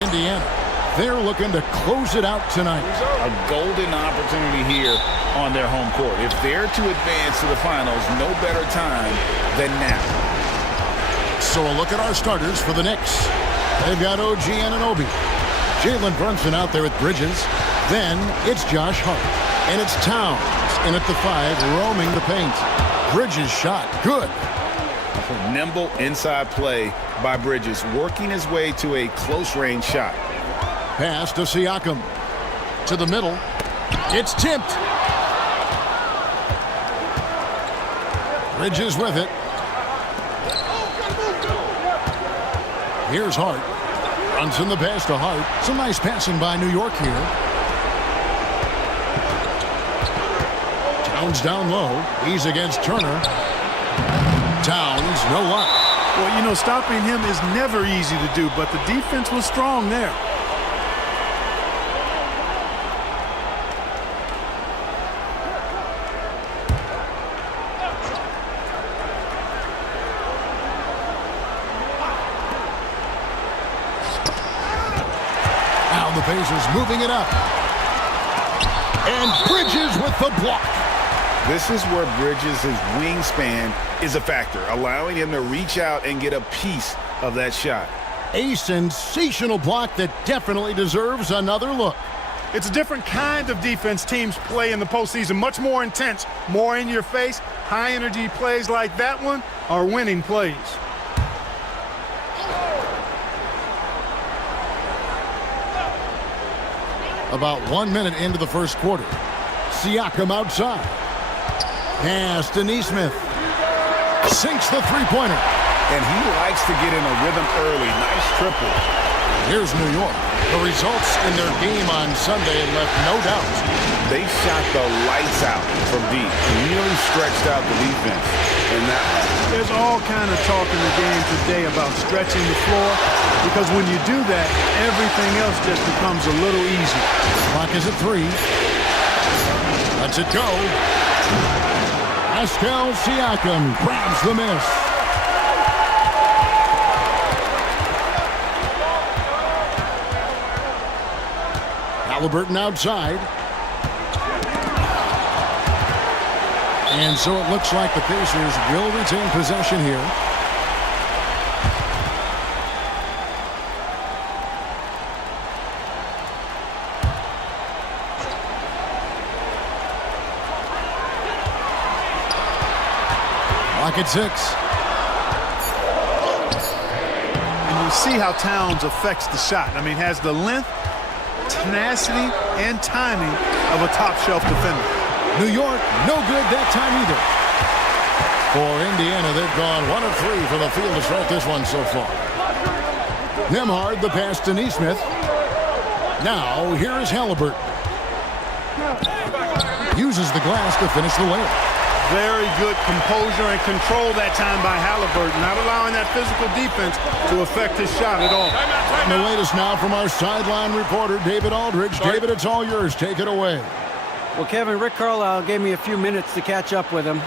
Indiana. They're looking to close it out tonight. A golden opportunity here on their home court. If they're to advance to the finals, no better time than now. So a look at our starters for the Knicks. They've got OG Anunoby. Jalen Brunson out there with Bridges. Then it's Josh Hart. And it's Towns in at the 5, roaming the paint. Bridges shot. Good. Nimble inside play by Bridges, working his way to a close-range shot. Pass to Siakam. To the middle. It's tipped. Bridges with it. Here's Hart. Brunson the pass to Hart. Some nice passing by New York here. Towns down low. He's against Turner. Towns, no luck. Well, you know, stopping him is never easy to do, but the defense was strong there. Now the Pacers moving it up. And Bridges with the block. This is where Bridges' wingspan is a factor, allowing him to reach out and get a piece of that shot. A sensational block that definitely deserves another look. It's a different kind of defense teams play in the postseason, much more intense, more in your face. High-energy plays like that one are winning plays. About 1 minute into the first quarter. Siakam outside. Pass to Nesmith. Sinks the three-pointer. And he likes to get in a rhythm early. Nice triple. Here's New York. The results in their game on Sunday left no doubt. They shot the lights out from deep. Really stretched out the defense. And that There's all kind of talk in the game today about stretching the floor, because when you do that, everything else just becomes a little easier. Clock is at 3. Lets it go. Pascal Siakam grabs the miss. Halliburton outside. And so it looks like the Pacers will retain possession here. Clock at 6. And you see how Towns affects the shot. I mean, has the length, tenacity, and timing of a top-shelf defender. New York, no good that time either. For Indiana, they've gone 1 of 3 from the field to start this one so far. Nembhard, the pass to Nesmith. Now, here is Halliburton. Uses the glass to finish the layup. Very good composure and control that time by Halliburton, not allowing that physical defense to affect his shot at all. And the latest now from our sideline reporter, David Aldridge. David, it's all yours. Take it away. Well, Kevin, Rick Carlisle gave me a few minutes to catch up with him.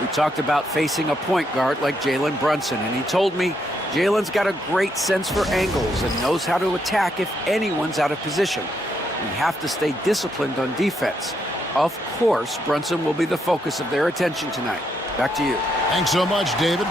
We talked about facing a point guard like Jalen Brunson, and he told me Jalen's got a great sense for angles and knows how to attack if anyone's out of position. We have to stay disciplined on defense. Of course, Brunson will be the focus of their attention tonight. Back to you. Thanks so much, David.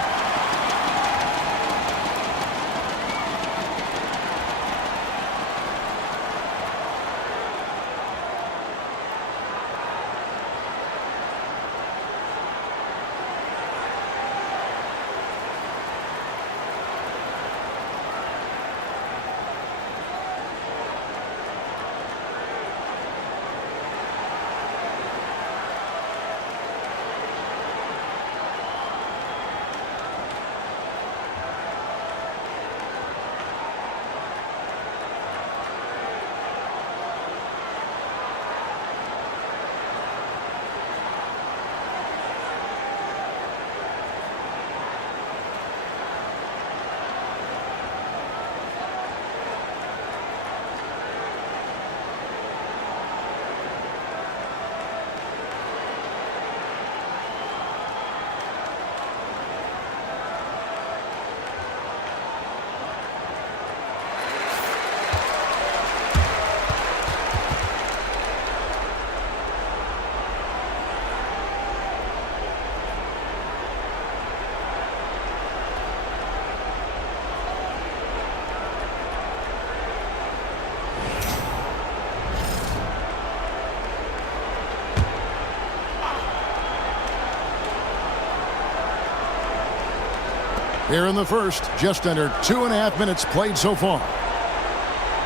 Here in the first, just under 2.5 minutes played so far.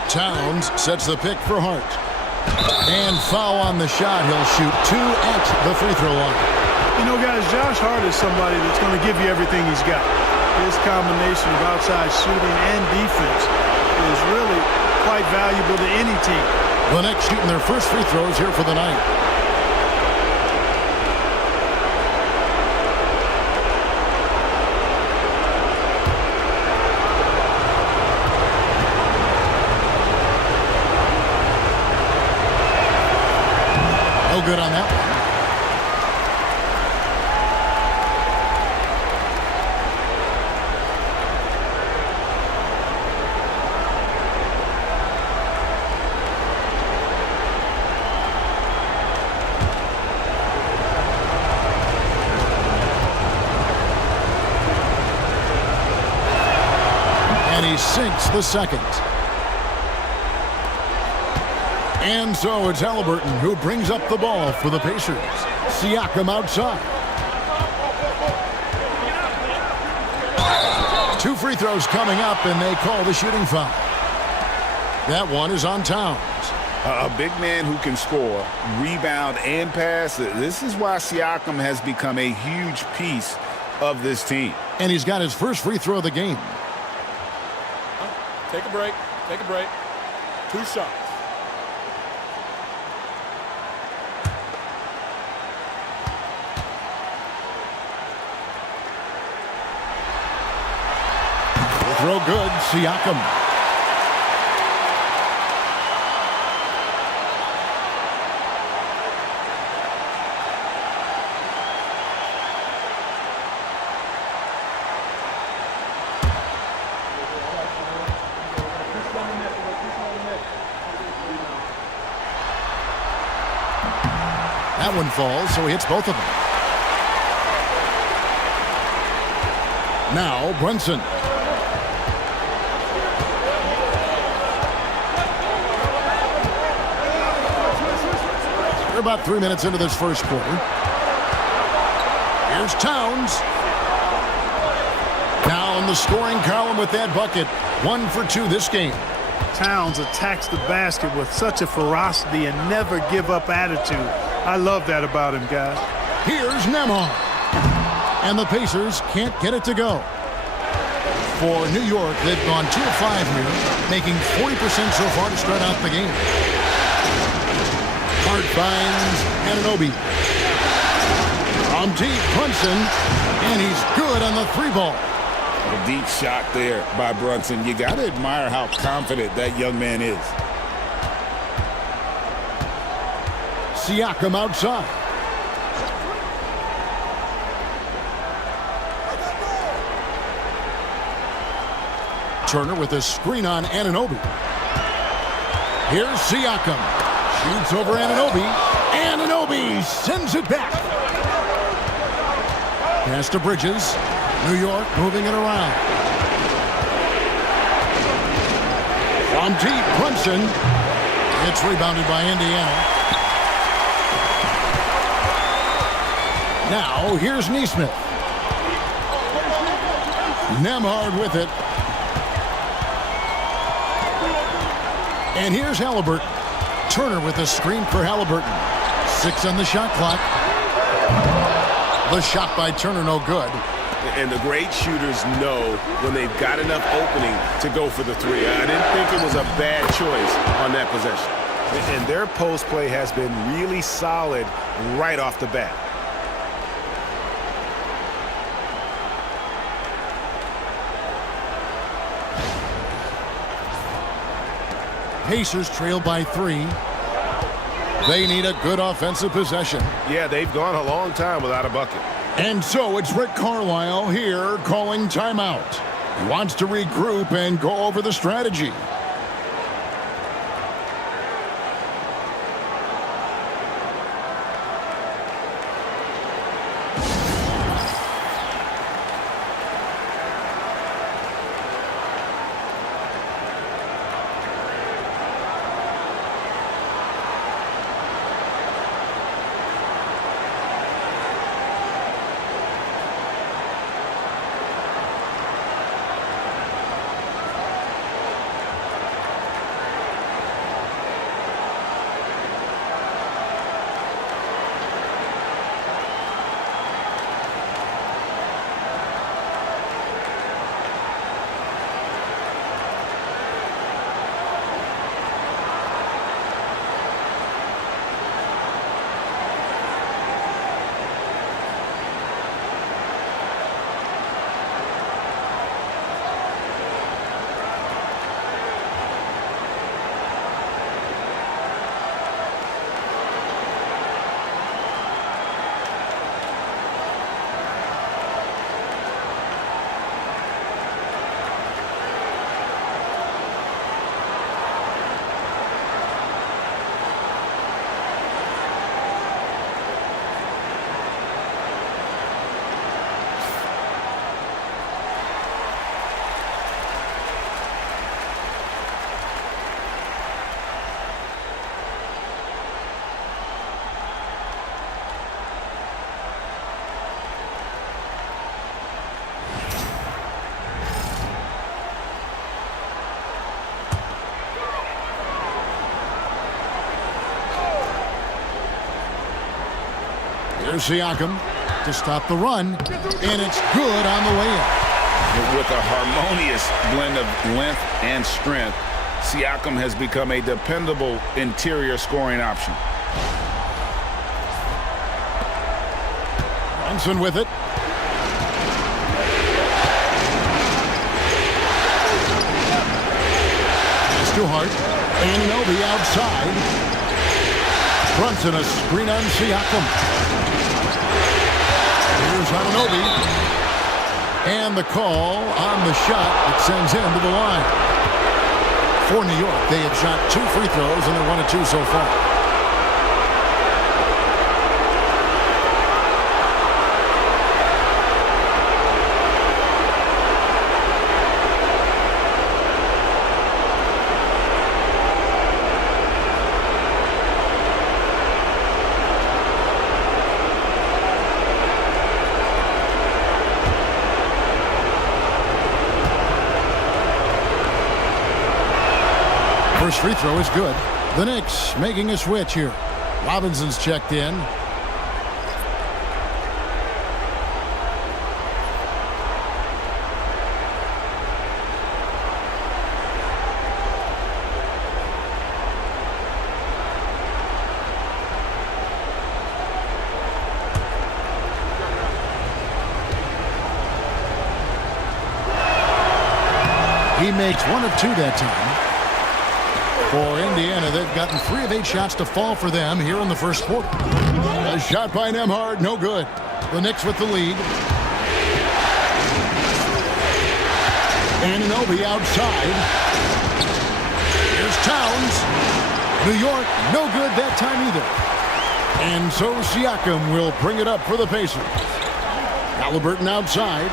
Towns sets the pick for Hart. And foul on the shot. He'll shoot 2 at the free throw line. You know, guys, Josh Hart is somebody that's going to give you everything he's got. His combination of outside shooting and defense is really quite valuable to any team. The Knicks shooting their first free throws here for the night. No good on that one. And he sinks the second. And so it's Halliburton who brings up the ball for the Pacers. Siakam outside. 2 free throws coming up, and they call the shooting foul. That one is on Towns. A big man who can score, rebound, and pass. This is why Siakam has become a huge piece of this team. And he's got his first free throw of the game. Take a break. Take a break. 2 shots. Throw good, Siakam. That one falls, so he hits both of them. Now, Brunson. We're about 3 minutes into this first quarter. Here's Towns. Now in the scoring column with that bucket. 1 for 2 this game. Towns attacks the basket with such a ferocity and never give up attitude. I love that about him, guys. Here's Nembhard. And the Pacers can't get it to go. For New York, they've gone 2 of 5 here, making 40% so far to start out the game. Hart finds Anunoby. From deep, Brunson, and he's good on the 3 ball. A deep shot there by Brunson. You got to admire how confident that young man is. Siakam outside. Turner with a screen on Anunoby. Here's Siakam. Shoots over Anunoby. Anunoby sends it back. Pass to Bridges. New York moving it around. From deep, Brunson. It's rebounded by Indiana. Now, here's Nesmith. Nembhard with it. And here's Halliburton. Turner with a screen for Halliburton. 6 on the shot clock. The shot by Turner, no good. And the great shooters know when they've got enough opening to go for the 3. I didn't think it was a bad choice on that possession. And their post play has been really solid right off the bat. Pacers trail by 3. They need a good offensive possession. Yeah, they've gone a long time without a bucket. And so it's Rick Carlisle here calling timeout. He wants to regroup and go over the strategy. Here's Siakam to stop the run, and it's good on the way in. With a harmonious blend of length and strength, Siakam has become a dependable interior scoring option. Brunson with it. It's too hard. Anunoby outside. Brunson a screen on Siakam. Here's Anunoby. And the call on the shot that sends him to the line. For New York, they have shot 2 free throws, and they're 1 of 2 so far. First free throw is good. The Knicks making a switch here. Robinson's checked in. He makes 1 of 2 that time. For Indiana, they've gotten 3 of 8 shots to fall for them here in the first quarter. A shot by Nembhard, no good. The Knicks with the lead. Anunoby outside. Here's Towns. New York, no good that time either. And so Siakam will bring it up for the Pacers. Halliburton outside.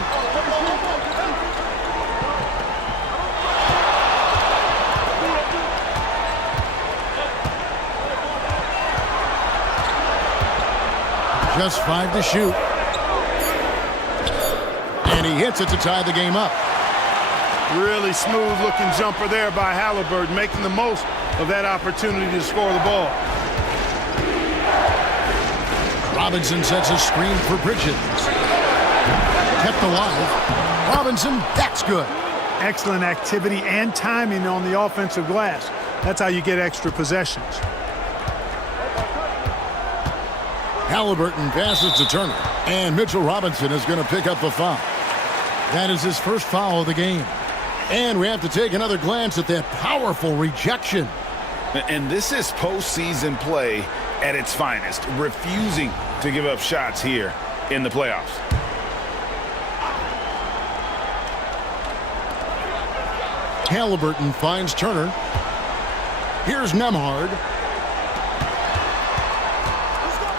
Just 5 to shoot. And he hits it to tie the game up. Really smooth looking jumper there by Halliburton, making the most of that opportunity to score the ball. Robinson sets a screen for Bridges. Kept alive. Robinson, that's good. Excellent activity and timing on the offensive glass. That's how you get extra possessions. Halliburton passes to Turner, and Mitchell Robinson is going to pick up the foul. That is his first foul of the game. And we have to take another glance at that powerful rejection. And this is postseason play at its finest, refusing to give up shots here in the playoffs. Halliburton finds Turner. Here's Nembhard.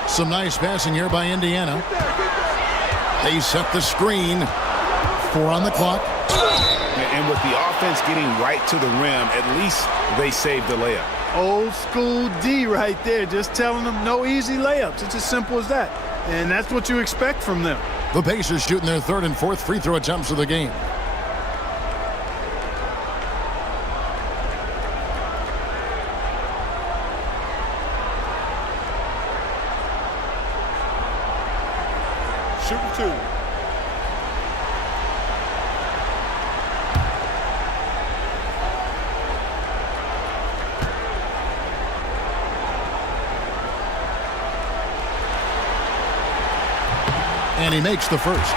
Some nice passing here by Indiana. They set the screen. 4 on the clock. And with the offense getting right to the rim, at least they saved the layup. Old school D right there, just telling them no easy layups. It's as simple as that. And that's what you expect from them. The Pacers shooting their 3rd and 4th free throw attempts of the game. Shooting 2. And he makes the first.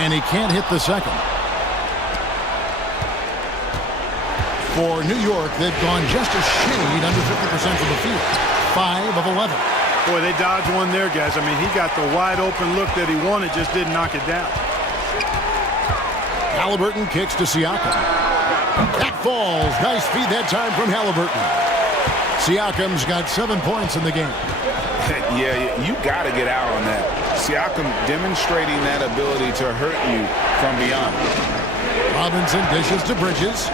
And he can't hit the second. For New York, they've gone just a shade under 50% from the field. 5 of 11. Boy, they dodged one there, guys. I mean, he got the wide open look that he wanted, just didn't knock it down. Halliburton kicks to Siakam. That falls. Nice feed that time from Halliburton. Siakam's got 7 points in the game. Yeah, you got to get out on that. Siakam demonstrating that ability to hurt you from beyond. Robinson dishes to Bridges.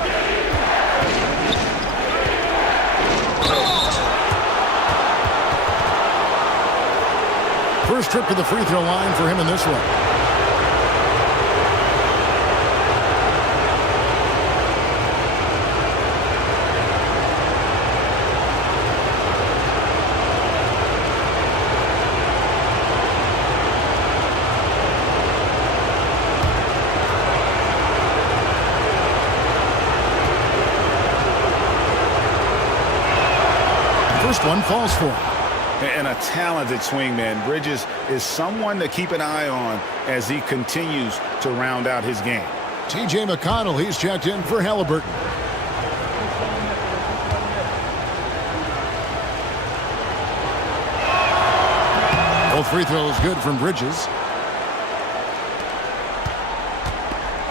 First trip to the free throw line for him in this one. First one falls for him. And a talented swingman. Bridges is someone to keep an eye on as he continues to round out his game. T.J. McConnell, he's checked in for Halliburton. Both free throws good from Bridges.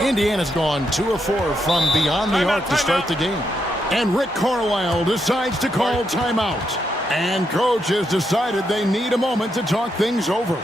Indiana's gone 2 of 4 from beyond the arc to start the game. And Rick Carlisle decides to call timeout. And coach has decided they need a moment to talk things over.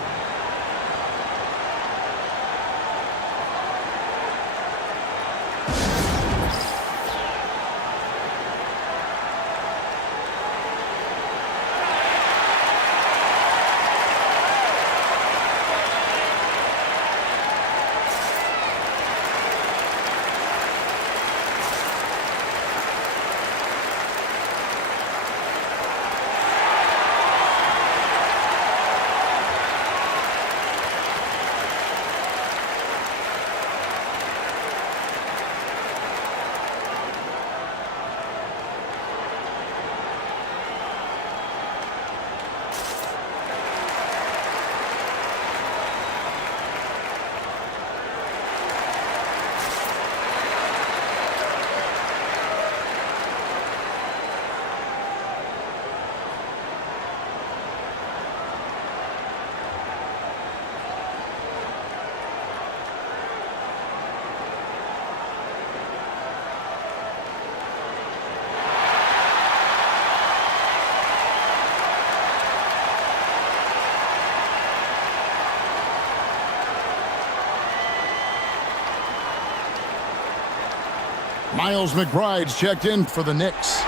Miles McBride's checked in for the Knicks.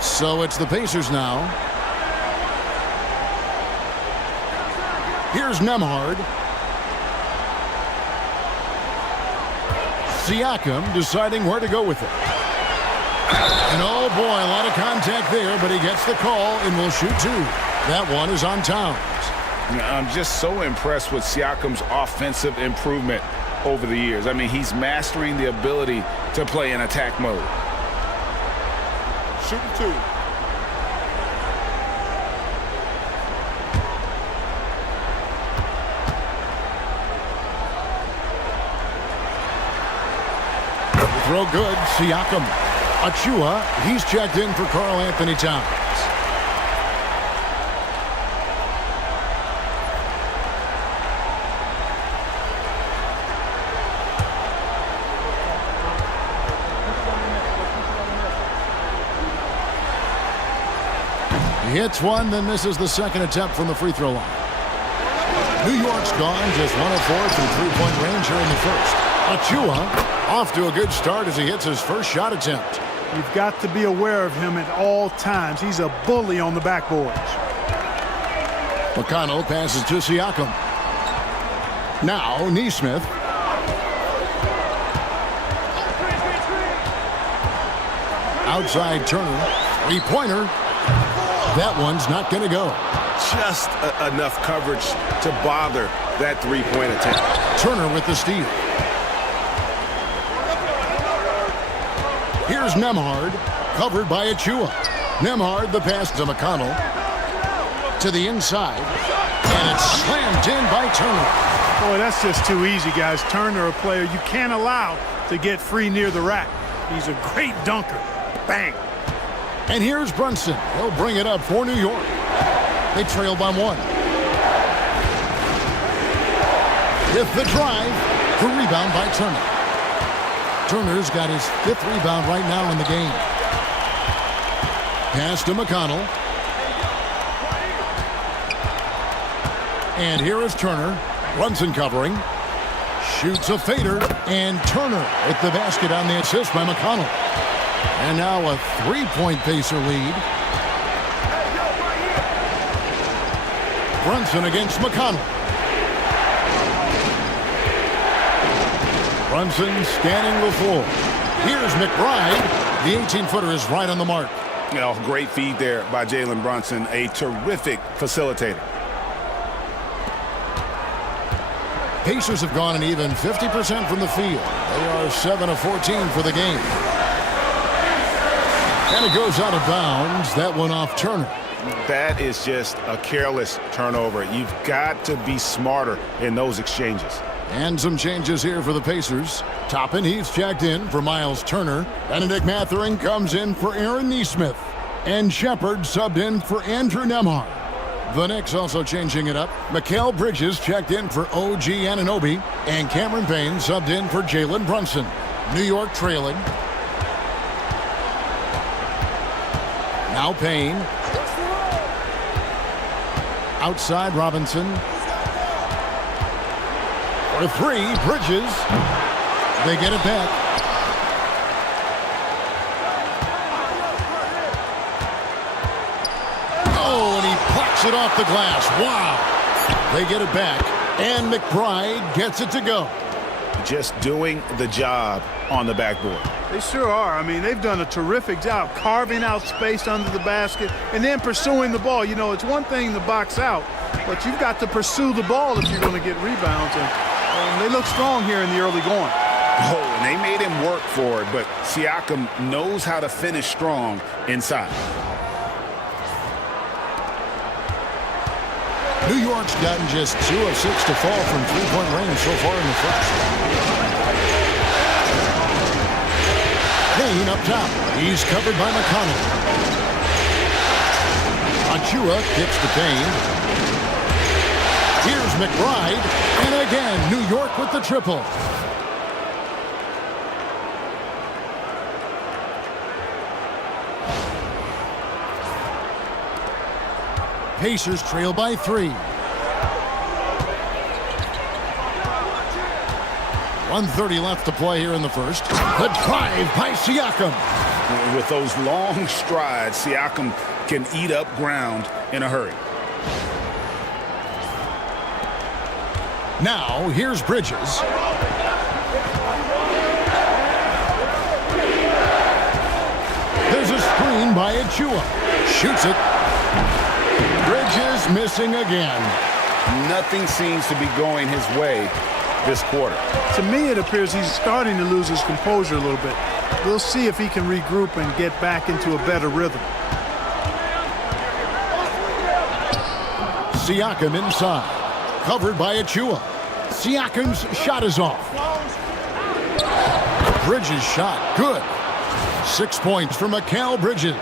So it's the Pacers now. Here's Nembhard. Siakam deciding where to go with it. And oh boy, a lot of contact there, but he gets the call and will shoot 2. That one is on Towns. I'm just so impressed with Siakam's offensive improvement over the years. I mean, he's mastering the ability to play in attack mode. Shooting 2. Throw good, Siakam. Achua, he's checked in for Karl Anthony Towns. He hits one, then misses the second attempt from the free throw line. New York's gone just 1 of 4 from three-point range here in the first. Achua off to a good start as he hits his first shot attempt. You've got to be aware of him at all times. He's a bully on the backboards. McConnell passes to Siakam. Now Nesmith. Outside Turner. Three-pointer. That one's not going to go. Just enough coverage to bother that three-point attempt. Turner with the steal. Here's Nembhard, covered by Achua. Nembhard, the pass to McConnell. To the inside. And it's slammed in by Turner. Boy, that's just too easy, guys. Turner, a player you can't allow to get free near the rack. He's a great dunker. Bang. And here's Brunson. He'll bring it up for New York. They trail by 1. With the drive, the rebound by Turner. Turner's got his 5th rebound right now in the game. Pass to McConnell. And here is Turner. Brunson covering. Shoots a fader. And Turner at the basket on the assist by McConnell. And now a 3-point Pacer lead. Brunson against McConnell. Brunson scanning the floor. Here's McBride. The 18-footer is right on the mark. You know, great feed there by Jalen Brunson, a terrific facilitator. Pacers have gone an even 50% from the field. They are 7 of 14 for the game. And it goes out of bounds. That one off Turner. That is just a careless turnover. You've got to be smarter in those exchanges. And some changes here for the Pacers. Toppin, he's checked in for Miles Turner. Benedict Mathurin comes in for Aaron Nesmith. And Shepard subbed in for Andrew Nembhard. The Knicks also changing it up. Mikal Bridges checked in for OG Anunoby. And Cameron Payne subbed in for Jalen Brunson. New York trailing. Now Payne. Outside Robinson. For 3, Bridges. They get it back. Oh, and he plucks it off the glass. Wow. They get it back. And McBride gets it to go. Just doing the job on the backboard. They sure are. I mean, they've done a terrific job carving out space under the basket and then pursuing the ball. You know, it's one thing to box out, but you've got to pursue the ball if you're going to get rebounds. And they look strong here in the early going. Oh, and they made him work for it, but Siakam knows how to finish strong inside. New York's gotten just 2 of 6 to fall from 3-point range so far in the first. Payne up top. He's covered by McConnell. Achua kicks to Payne. Here's McBride. And again, New York with the triple. Pacers trail by 3. 1:30 left to play here in the first. The drive by Siakam. With those long strides, Siakam can eat up ground in a hurry. Now, here's Bridges. There's a screen by Achua. Shoots it. Bridges missing again. Nothing seems to be going his way this quarter. To me, it appears he's starting to lose his composure a little bit. We'll see if he can regroup and get back into a better rhythm. Siakam inside. Covered by Achua. Siakam's shot is off. Bridges shot. Good. 6 points for Mikal Bridges.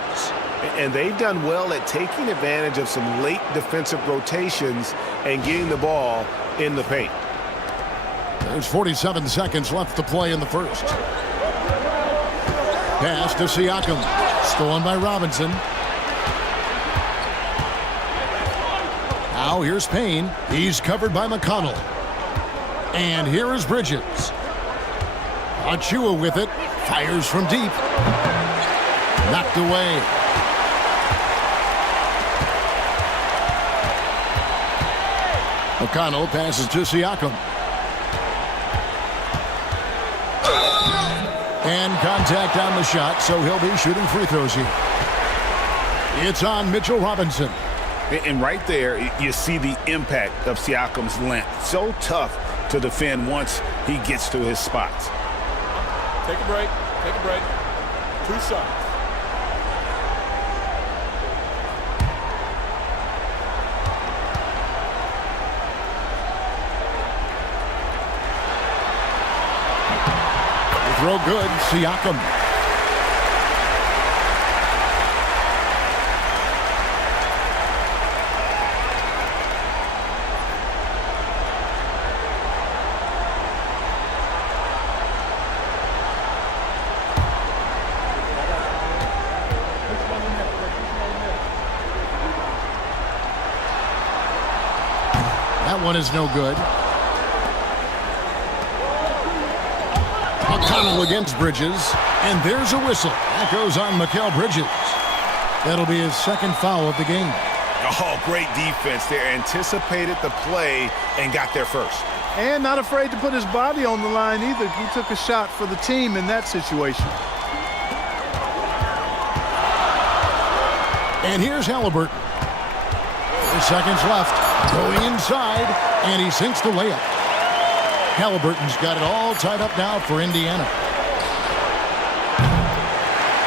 And they've done well at taking advantage of some late defensive rotations and getting the ball in the paint. There's 47 seconds left to play in the first. Pass to Siakam. Stolen by Robinson. Now here's Payne. He's covered by McConnell. And here is Bridges. Achua with it. Fires from deep. Knocked away. McConnell passes to Siakam. And contact on the shot, so he'll be shooting free throws here. It's on Mitchell Robinson. And right there, you see the impact of Siakam's length. So tough to defend once he gets to his spots. Take a break. Take a break. 2 shots. throw good. Siakam. That one is no good. McConnell against Bridges, and there's a whistle. That goes on Mikal Bridges. That'll be his second foul of the game. Oh, great defense there. Anticipated the play and got there first. And not afraid to put his body on the line either. He took a shot for the team in that situation. And here's Halliburton. 4 seconds left. Going inside, and he sinks the layup. Halliburton's got it all tied up now for Indiana.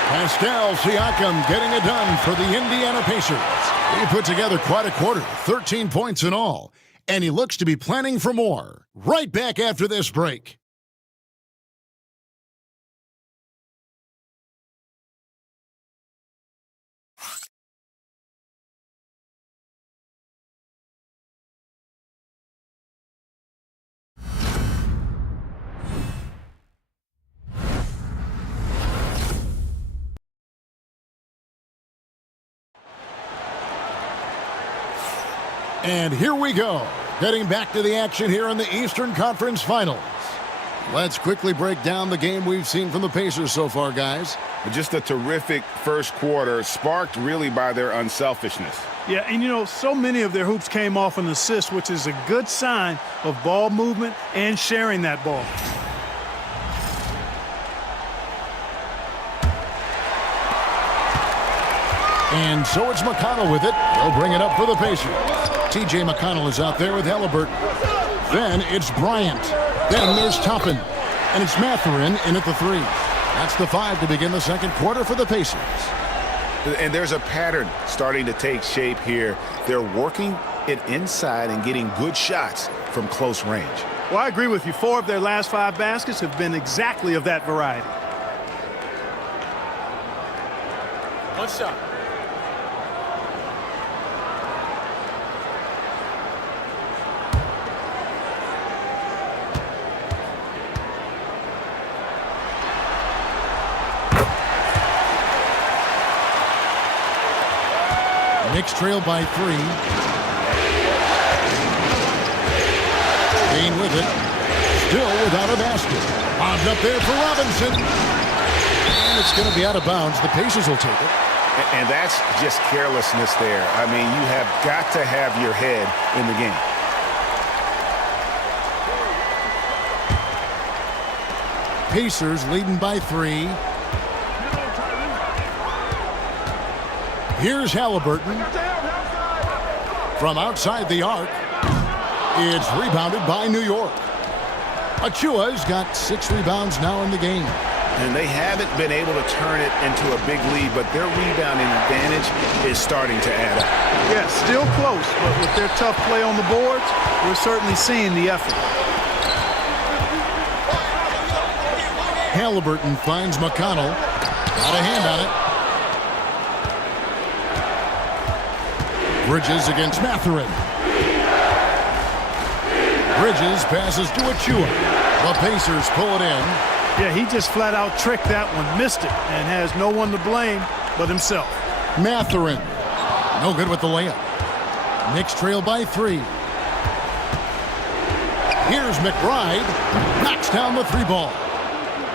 Pascal Siakam getting it done for the Indiana Pacers. He put together quite a quarter, 13 points in all, and he looks to be planning for more. Right back after this break. And here we go, getting back to the action here in the Eastern Conference Finals. Let's quickly break down the game we've seen from the Pacers so far, guys. Just a terrific first quarter, sparked really by their unselfishness. Yeah, and you know, so many of their hoops came off an assist, which is a good sign of ball movement and sharing that ball. And so it's McConnell with it. He'll bring it up for the Pacers. T.J. McConnell is out there with Halliburton. Then it's Bryant. Then there's Toppin. And it's Mathurin in at the 3. That's the 5 to begin the second quarter for the Pacers. And there's a pattern starting to take shape here. They're working it inside and getting good shots from close range. Well, I agree with you. 4 of their last 5 baskets have been exactly of that variety. One shot. Knicks trail by 3. Kane with it. Still without a basket. Bombed up there for Robinson. And it's going to be out of bounds. The Pacers will take it. And that's just carelessness there. I mean, you have got to have your head in the game. Pacers leading by 3. Here's Halliburton. From outside the arc. It's rebounded by New York. Achua's got 6 rebounds now in the game. And they haven't been able to turn it into a big lead, but their rebounding advantage is starting to add up. Yeah, still close, but with their tough play on the boards, we're certainly seeing the effort. Halliburton finds McConnell. Got a hand on it. Bridges against Mathurin. Bridges passes to Achua. The Pacers pull it in. Yeah, he just flat out tricked that one, missed it, and has no one to blame but himself. Mathurin. No good with the layup. Knicks trail by 3. Here's McBride. Knocks down the 3 ball.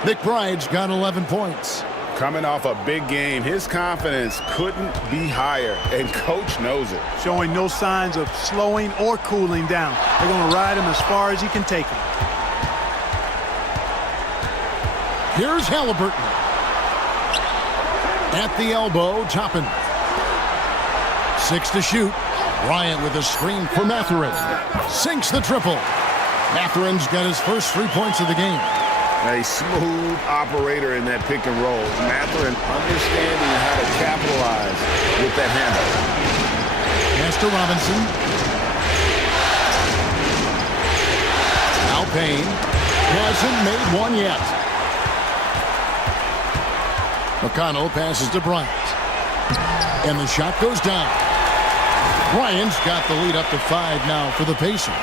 McBride's got 11 points. Coming off a big game, his confidence couldn't be higher, and coach knows it. Showing no signs of slowing or cooling down. They're going to ride him as far as he can take him. Here's Halliburton. At the elbow, Toppin. 6 to shoot. Bryant with a screen for Mathurin. Sinks the triple. Mathurin's got his first 3 points of the game. A smooth operator in that pick and roll. Mathurin understanding how to capitalize with that handle. Pass to Robinson. Now Payne hasn't made one yet. McConnell passes to Bryant. And the shot goes down. Bryant's got the lead up to 5 now for the Pacers.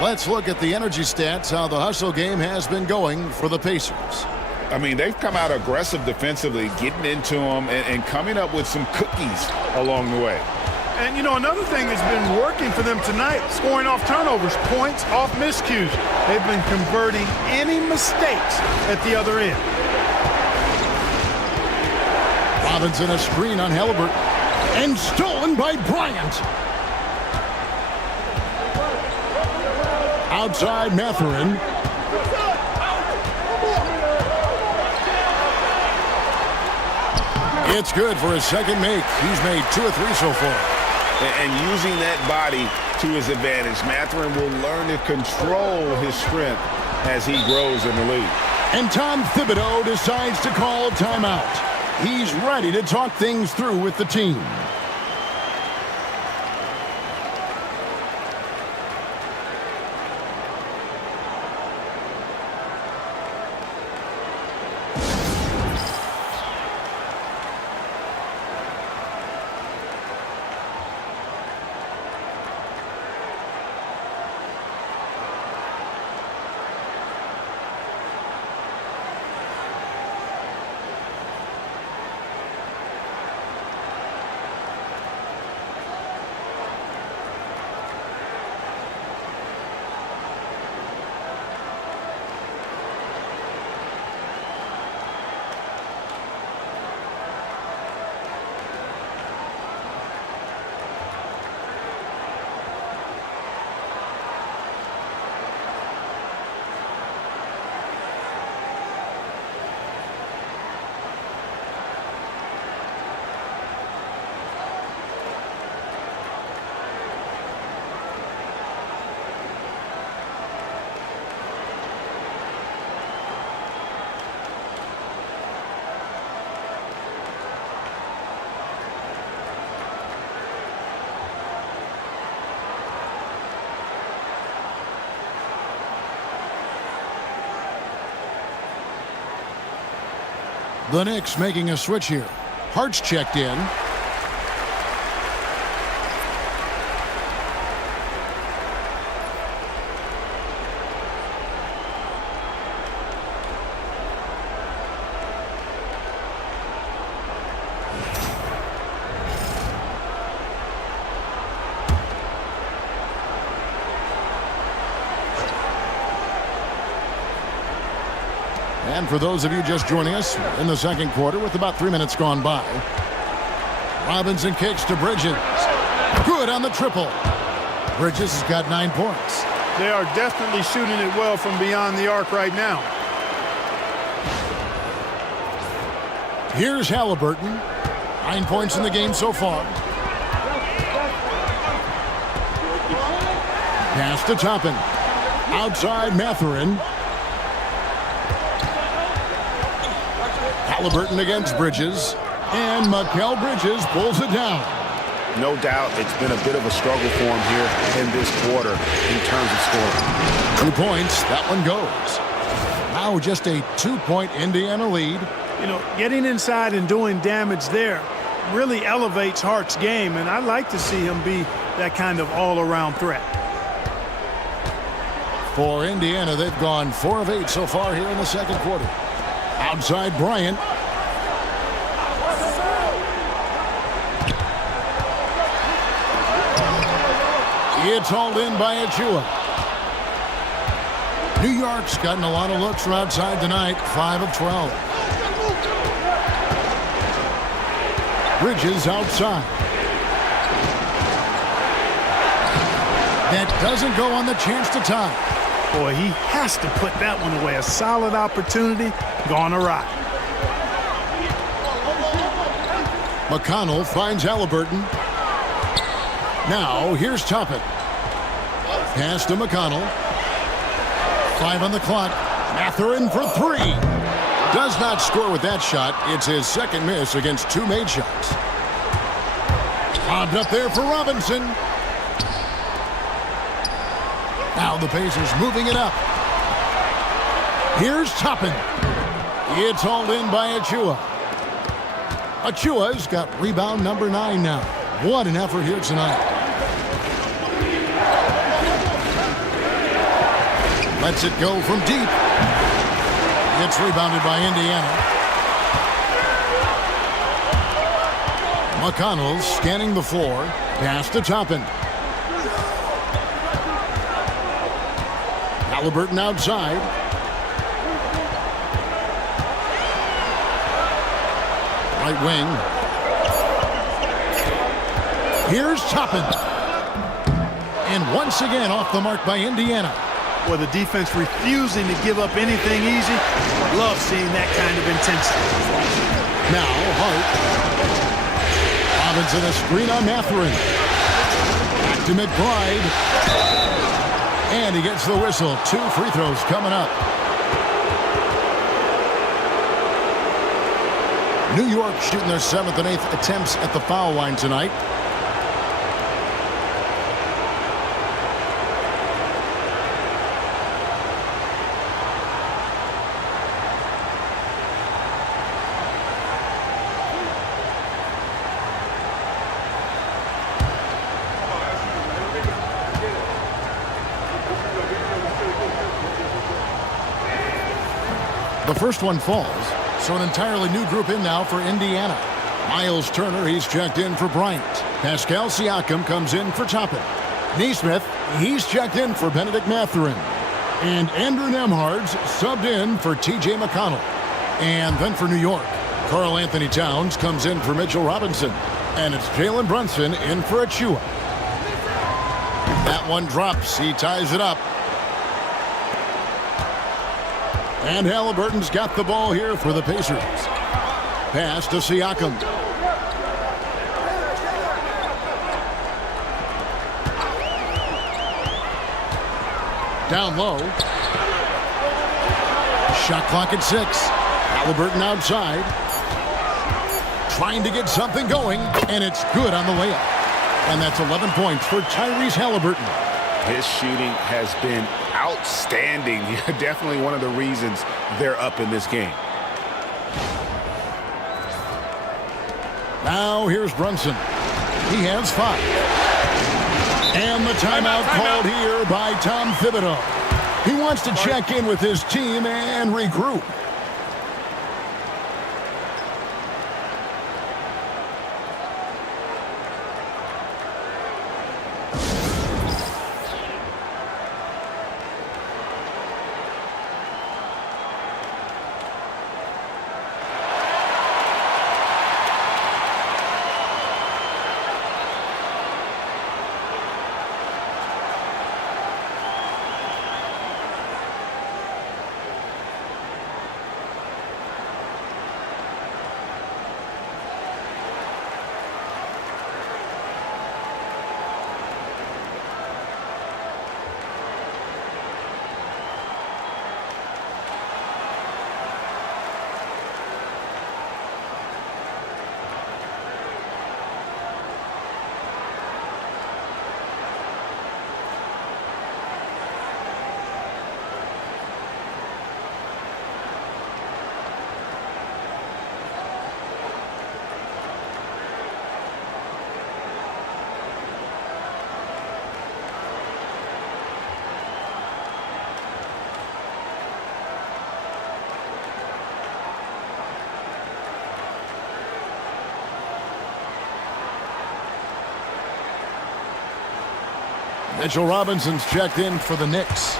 Let's look at the energy stats, how the hustle game has been going for the Pacers. I mean, they've come out aggressive defensively, getting into them and coming up with some cookies along the way. And, you know, another thing that's been working for them tonight, scoring off turnovers, points off miscues. They've been converting any mistakes at the other end. Robinson a screen on Halliburton. And stolen by Bryant. Outside Mathurin. It's good for his second make. He's made 2 or 3 so far. And using that body to his advantage, Mathurin will learn to control his strength as he grows in the league. And Tom Thibodeau decides to call timeout. He's ready to talk things through with the team. The Knicks making a switch here. Hart's checked in. And for those of you just joining us, in the second quarter with about 3 minutes gone by. Robinson kicks to Bridges. Good on the triple. Bridges has got 9 points. They are definitely shooting it well from beyond the arc right now. Here's Halliburton. 9 points in the game so far. Pass to Toppin. Outside Mathurin. Halliburton against Bridges. And Mikal Bridges pulls it down. No doubt it's been a bit of a struggle for him here in this quarter in terms of scoring. 2 points. That one goes. Now just a 2-point Indiana lead. You know, getting inside and doing damage there really elevates Hart's game, and I'd like to see him be that kind of all-around threat. For Indiana, they've gone 4 of 8 so far here in the second quarter. Outside Bryant. It's hauled in by Achua. New York's gotten a lot of looks from outside tonight, 5 of 12. Bridges outside. That doesn't go on the chance to tie. Boy, he has to put that one away. A solid opportunity gone awry. McConnell finds Halliburton. Now here's Toppin. Pass to McConnell. 5 on the clock. Mathurin for 3. Does not score with that shot. It's his second miss against 2 made shots. Lobbed up there for Robinson. Now the Pacers moving it up. Here's Toppin. It's hauled in by Achua. Achua's got rebound number 9 now. What an effort here tonight. Lets it go from deep. It's rebounded by Indiana. McConnell scanning the floor. Pass to Toppin. Halliburton outside. Right wing. Here's Toppin. And once again off the mark by Indiana. Well, the defense refusing to give up anything easy. Love seeing that kind of intensity. Now Hart. Robinson a screen on Mathurin. Back to McBride. And he gets the whistle. 2 free throws coming up. New York shooting their 7th and 8th attempts at the foul line tonight. The first one falls, so an entirely new group in now for Indiana. Miles Turner, he's checked in for Bryant. Pascal Siakam comes in for Toppin. Neesmith, he's checked in for Benedict Mathurin. And Andrew Nembhard's subbed in for T.J. McConnell. And then for New York, Karl Anthony Towns comes in for Mitchell Robinson. And it's Jalen Brunson in for Achua. That one drops. He ties it up. And Halliburton's got the ball here for the Pacers. Pass to Siakam. Down low. Shot clock at 6. Halliburton outside. Trying to get something going, and it's good on the layup. And that's 11 points for Tyrese Halliburton. His shooting has been outstanding. Definitely one of the reasons they're up in this game. Now here's Brunson. He has 5. And the timeout called here by Tom Thibodeau. He wants to check in with his team and regroup. Mitchell Robinson's checked in for the Knicks.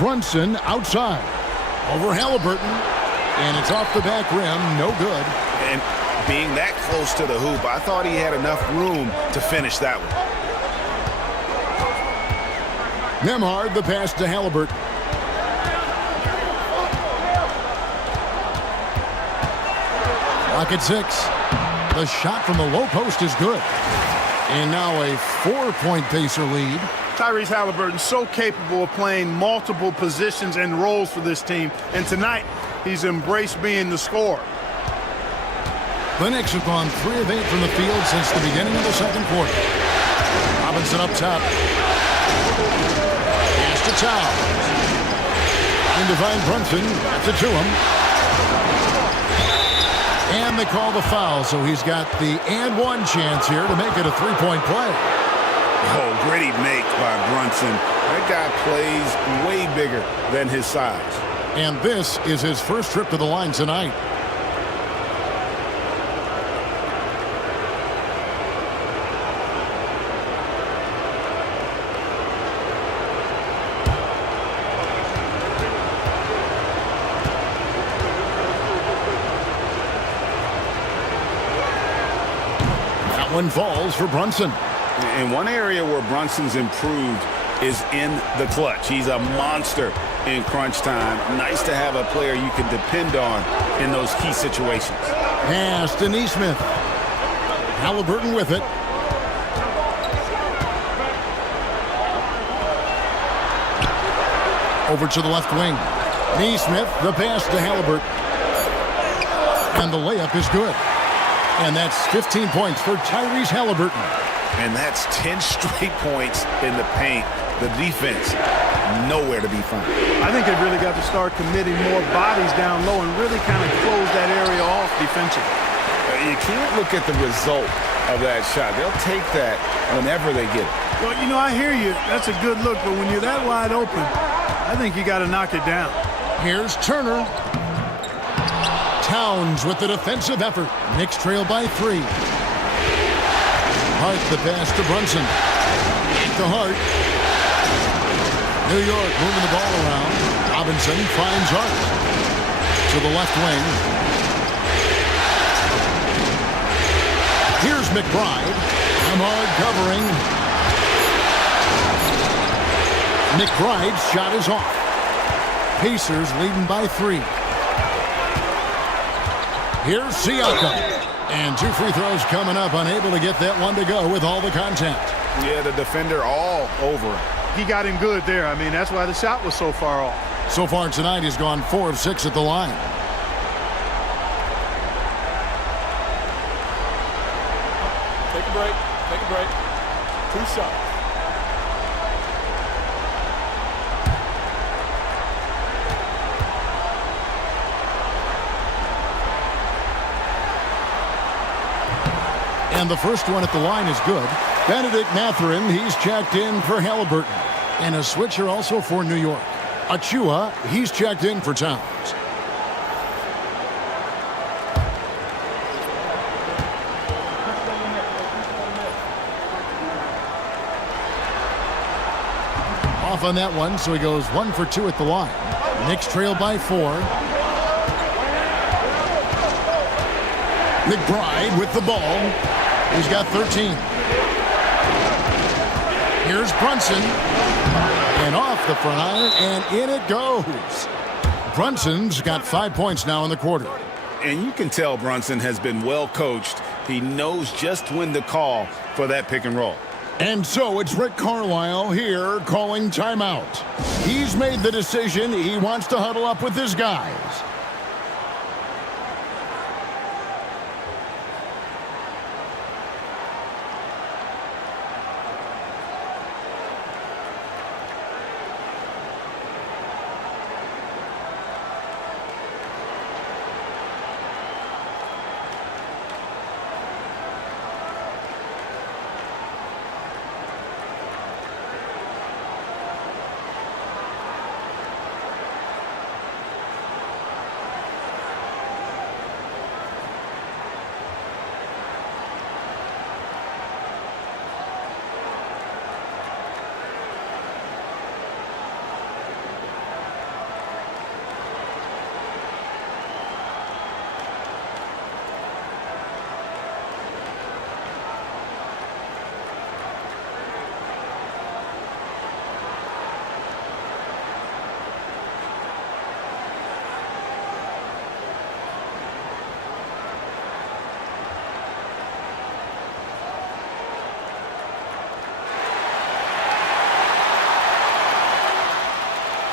Brunson outside. Over Halliburton, and it's off the back rim, no good. And being that close to the hoop, I thought he had enough room to finish that one. Nembhard, the pass to Halliburton. Clock at 6. The shot from the low post is good. And now a 4-point Pacer lead. Tyrese Halliburton so capable of playing multiple positions and roles for this team. And tonight, he's embraced being the scorer. The Knicks have gone 3 of 8 from the field since the beginning of the second quarter. Robinson up top. Pass to Towns. And Divine Brunson gets it to him. And they call the foul, so he's got the and one chance here to make it a 3-point play. Oh, gritty make by Brunson. That guy plays way bigger than his size. And this is his first trip to the line tonight. That one falls for Brunson. And one area where Brunson's improved is in the clutch. He's a monster in crunch time. Nice to have a player you can depend on in those key situations. Pass to Nesmith. Halliburton with it. Over to the left wing. Nesmith, the pass to Halliburton. And the layup is good. And that's 15 points for Tyrese Halliburton. And that's 10 straight points in the paint. The defense, nowhere to be found. I think they've really got to start committing more bodies down low and really kind of close that area off defensively. You can't look at the result of that shot. They'll take that whenever they get it. Well, you know, I hear you. That's a good look, but when you're that wide open, I think you got to knock it down. Here's Turner. Towns with the defensive effort. Knicks trail by 3. Hart the pass to Brunson. Back to Hart. New York moving the ball around. Robinson finds Hart. To the left wing. Here's McBride. Ahmad covering. McBride's shot is off. Pacers leading by 3. Here's Siakam. And 2 free throws coming up, unable to get that one to go with all the contact. Yeah, the defender all over him. He got him good there. I mean, that's why the shot was so far off. So far tonight, he's gone 4 of 6 at the line. Take a break. Take a break. 2 shots. And the first one at the line is good. Benedict Mathurin, he's checked in for Halliburton. And a switcher also for New York. Achua, he's checked in for Towns. Off on that one, so he goes 1 for 2 at the line. Knicks trail by 4. McBride with the ball. He's got 13. Here's Brunson. And off the front iron, and in it goes. Brunson's got 5 points now in the quarter. And you can tell Brunson has been well coached. He knows just when to call for that pick and roll. And so it's Rick Carlisle here calling timeout. He's made the decision. He wants to huddle up with his guys.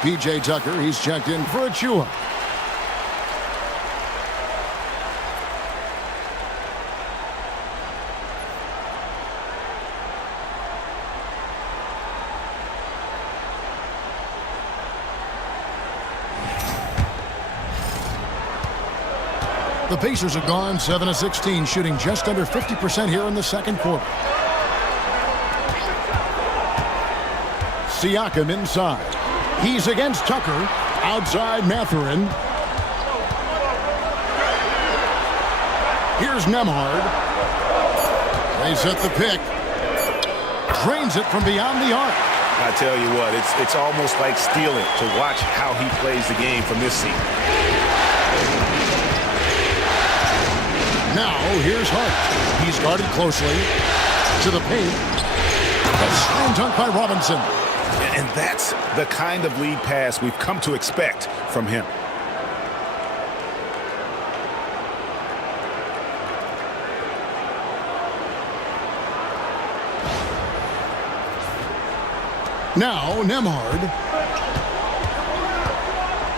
P.J. Tucker, he's checked in for Achua. The Pacers have gone 7 of 16, shooting just under 50% here in the second quarter. Siakam inside. He's against Tucker. Outside Mathurin. Here's Nembhard. They set the pick. Drains it from beyond the arc. I tell you what, it's almost like stealing to watch how he plays the game from this seat. Now, here's Hart. He's guarded closely. To the paint. A slam dunk by Robinson. And that's the kind of lead pass we've come to expect from him. Now, Nembhard.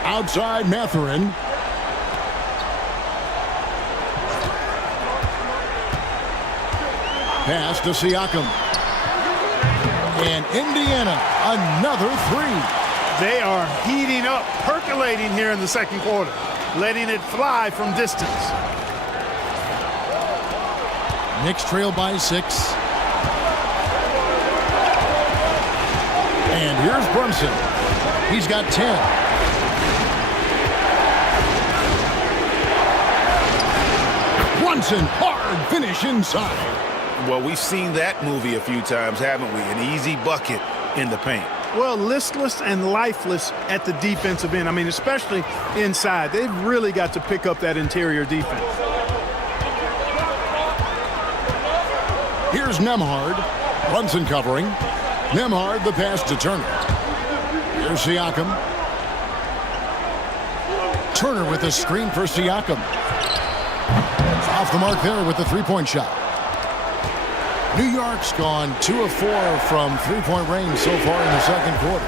Outside Mathurin. Pass to Siakam. And Indiana, another three. They are heating up, percolating here in the second quarter, letting it fly from distance. Knicks trail by 6. And here's Brunson. He's got 10. Brunson, hard finish inside. Well, we've seen that movie a few times, haven't we? An easy bucket in the paint. Well, listless and lifeless at the defensive end. I mean, especially inside. They've really got to pick up that interior defense. Here's Nembhard. Brunson covering. Nembhard, the pass to Turner. Here's Siakam. Turner with a screen for Siakam. Off the mark there with the three-point shot. New York's gone 2 of 4 from three-point range so far in the second quarter.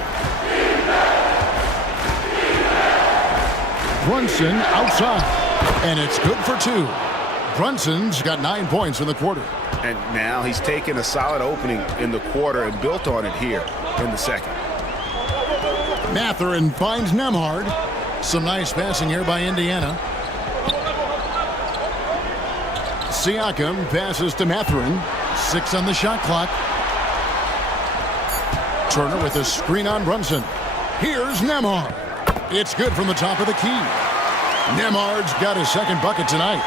Brunson outside, and it's good for 2. Brunson's got 9 points in the quarter. And now he's taken a solid opening in the quarter and built on it here in the second. Mathurin finds Nembhard. Some nice passing here by Indiana. Siakam passes to Mathurin. 6 on the shot clock. Turner with a screen on Brunson. Here's Nembhard. It's good from the top of the key. Nembhard's got his second bucket tonight.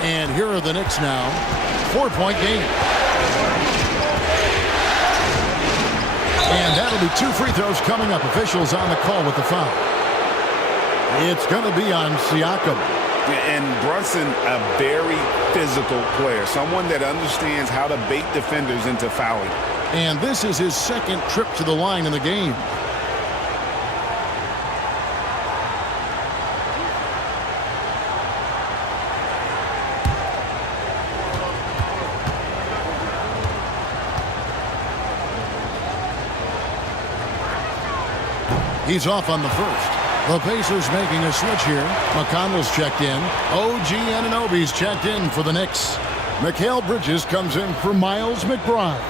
And here are the Knicks now. 4-point game. And that'll be 2 free throws coming up. Officials on the call with the foul. It's going to be on Siakam. And Brunson, a very physical player, someone that understands how to bait defenders into fouling. And this is his second trip to the line in the game. He's off on the first. The Pacers making a switch here. McConnell's checked in. OG Anunoby's checked in for the Knicks. Mikal Bridges comes in for Miles McBride.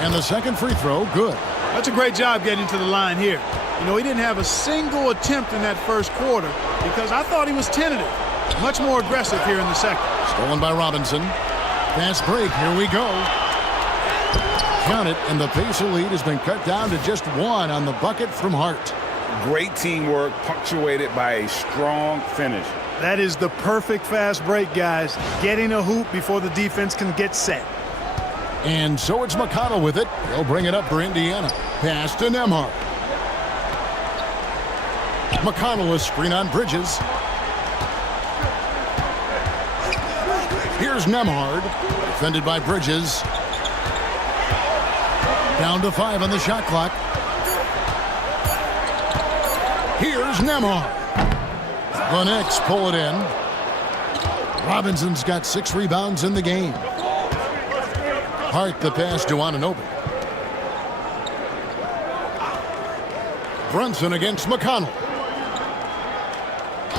And the second free throw, good. That's a great job getting to the line here. You know, he didn't have a single attempt in that first quarter because I thought he was tentative. Much more aggressive here in the second. Stolen by Robinson. Fast break. Here we go. Count it, and the Pacer lead has been cut down to just 1 on the bucket from Hart. Great teamwork punctuated by a strong finish. That is the perfect fast break, guys. Getting a hoop before the defense can get set. And so it's McConnell with it. He'll bring it up for Indiana. Pass to Nembhard. McConnell, a screen on Bridges. Here's Nembhard, defended by Bridges. Down to 5 on the shot clock. Here's Nembhard. The Knicks pull it in. Robinson's got 6 rebounds in the game. Hart the pass to Anunoby. Brunson against McConnell.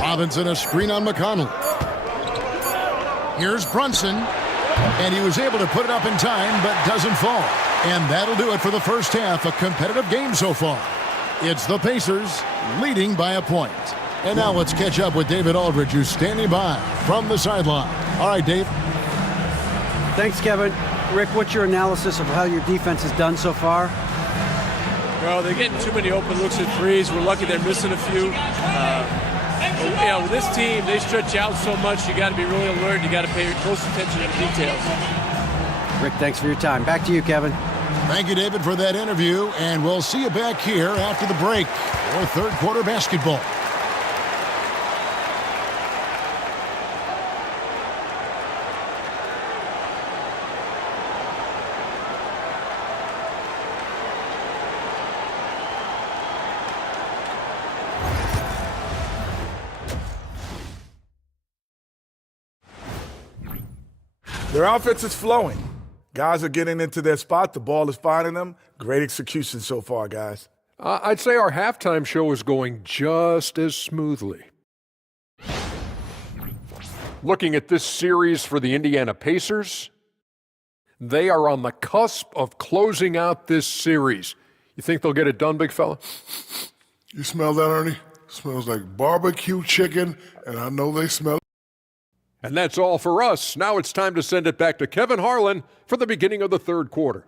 Robinson a screen on McConnell. Here's Brunson. And he was able to put it up in time, but doesn't fall. And that'll do it for the first half. A competitive game so far. It's the Pacers leading by a point. And now let's catch up with David Aldridge, who's standing by from the sideline. All right, Dave. Thanks, Kevin. Rick, what's your analysis of how your defense has done so far? Well, they're getting too many open looks at threes. We're lucky they're missing a few. With this team, they stretch out so much. You got to be really alert. You got to pay close attention to the details. Rick, thanks for your time. Back to you, Kevin. Thank you, David, for that interview. And we'll see you back here after the break for third quarter basketball. Their offense is flowing. Guys are getting into their spot. The ball is finding them. Great execution so far, guys. I'd say our halftime show is going just as smoothly. Looking at this series for the Indiana Pacers, they are on the cusp of closing out this series. You think they'll get it done, big fella? You smell that, Ernie? Smells like barbecue chicken, and I know they smell. And that's all for us. Now it's time to send it back to Kevin Harlan for the beginning of the third quarter.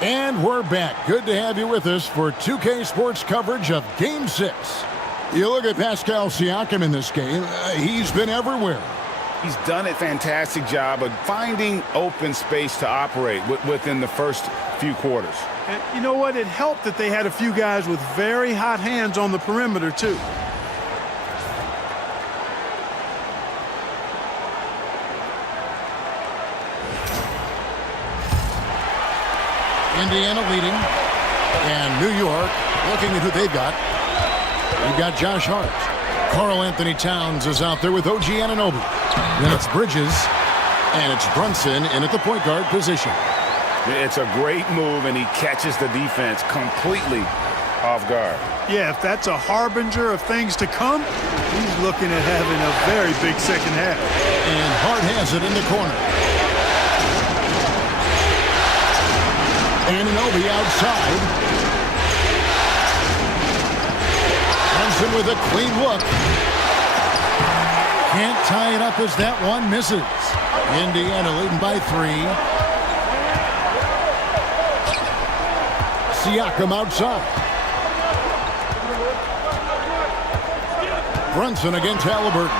And we're back. Good to have you with us for 2K Sports coverage of Game 6. You look at Pascal Siakam in this game, he's been everywhere. He's done a fantastic job of finding open space to operate within the first few quarters. And you know what? It helped that they had a few guys with very hot hands on the perimeter, too. Indiana leading. And New York looking at who they've got. We've got Josh Hart. Karl Anthony Towns is out there with OG Anunoby. Then it's Bridges, and it's Brunson in at the point guard position. It's a great move, and he catches the defense completely off guard. Yeah, if that's a harbinger of things to come, he's looking at having a very big second half. And Hart has it in the corner. Anunoby outside. Brunson with a clean look. Can't tie it up as that one misses. Indiana leading by 3. Siakam outside. Brunson against Halliburton.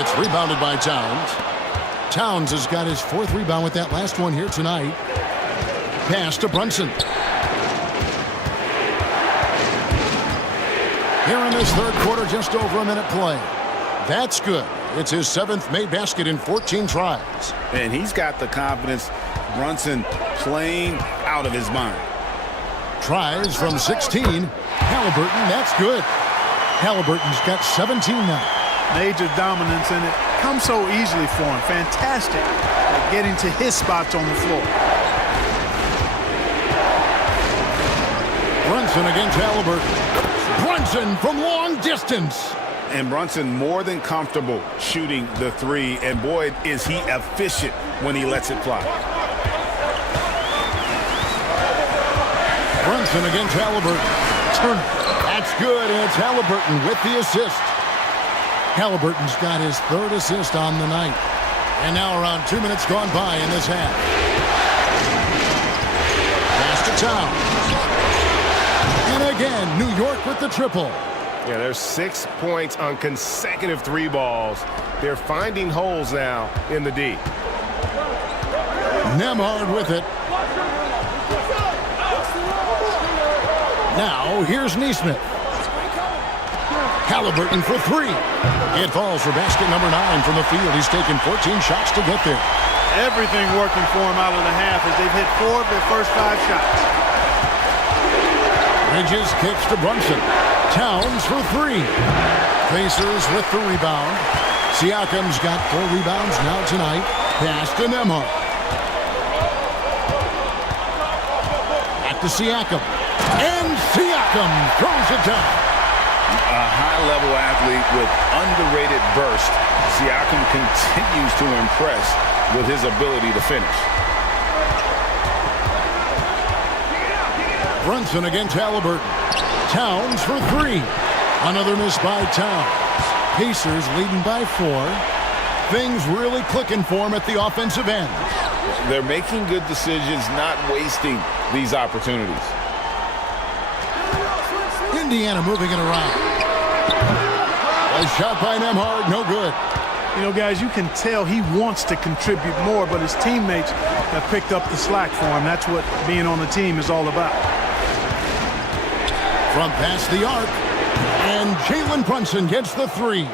It's rebounded by Towns. Towns has got his 4th rebound with that last one here tonight. Pass to Brunson. Here in this third quarter, just over a minute play. That's good. It's his 7th made basket in 14 tries. And he's got the confidence. Brunson playing out of his mind. Tries from 16. Halliburton, that's good. Halliburton's got 17 now. Major dominance, and it comes so easily for him. Fantastic at getting to his spots on the floor. Brunson against Halliburton. Brunson from long distance. And Brunson more than comfortable shooting the 3. And boy, is he efficient when he lets it fly. Brunson against Halliburton. Turner. That's good, and it's Halliburton with the assist. Halliburton's got his 3rd assist on the night. And now around 2 minutes gone by in this half. Pass to Towns. And again, New York with the triple. Yeah, there's 6 points on consecutive 3 balls. They're finding holes now in the D. Nembhard with it. Now, here's Neesmith. Halliburton for three. It falls for basket number 9 from the field. He's taken 14 shots to get there. Everything working for him out of the half as they've hit 4 of their first 5 shots. Bridges kicks to Brunson. Towns for three. Pacers with the rebound. Siakam's got 4 rebounds now tonight. Pass to Nembhard. Back to Siakam. And Siakam throws it down. A high-level athlete with underrated burst. Siakam continues to impress with his ability to finish. Brunson against Halliburton. Towns for three. Another miss by Towns. Pacers leading by 4. Things really clicking for him at the offensive end. They're making good decisions, not wasting these opportunities. Indiana moving it around. A shot by Nembhard, no good. You know, guys, you can tell he wants to contribute more, but his teammates have picked up the slack for him. That's what being on the team is all about. From past the arc, and Jalen Brunson gets the 3.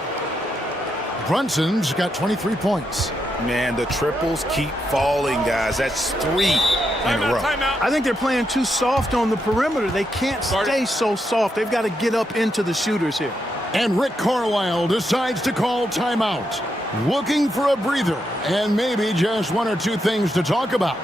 Brunson's got 23 points. Man, the triples keep falling, guys. That's 3 in a row. I think they're playing too soft on the perimeter. They can't stay so soft. They've got to get up into the shooters here. And Rick Carlisle decides to call timeout. Looking for a breather and maybe just 1 or 2 things to talk about.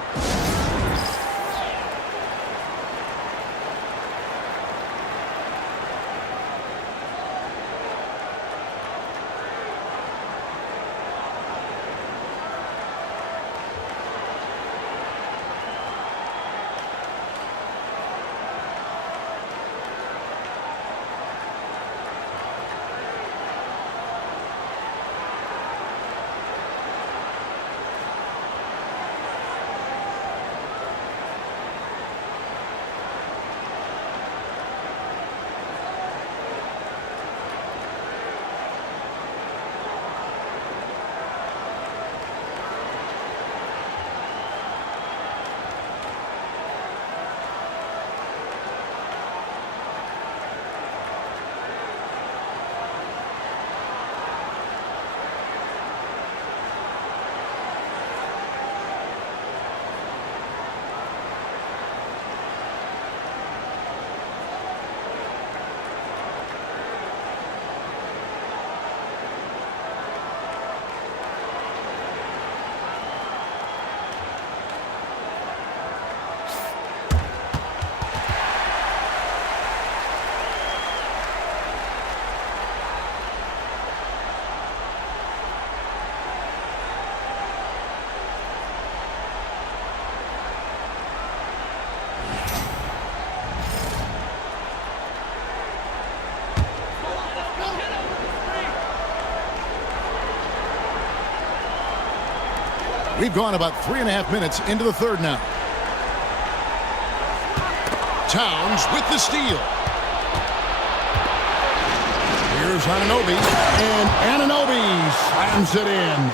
We've gone about 3.5 minutes into the third now. Towns with the steal. Here's Anunoby, and Anunoby slams it in.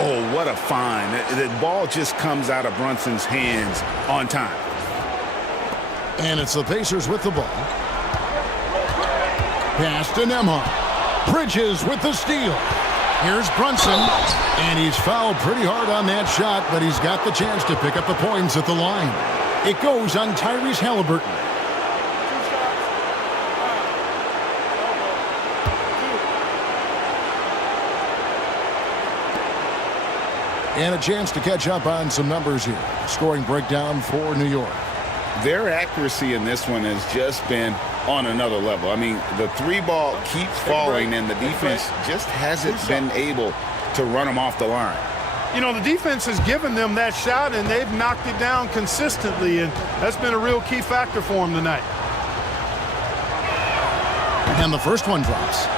Oh, what a find. The ball just comes out of Brunson's hands on time. And it's the Pacers with the ball. Pass to Nembhard. Bridges with the steal. Here's Brunson, and he's fouled pretty hard on that shot, but he's got the chance to pick up the points at the line. It goes on Tyrese Halliburton. And a chance to catch up on some numbers here. Scoring breakdown for New York. Their accuracy in this one has just been on another level. I mean, the 3 ball keeps falling, and the defense just hasn't been able to run them off the line. You know, the defense has given them that shot, and they've knocked it down consistently, and that's been a real key factor for them tonight. And the first one drops.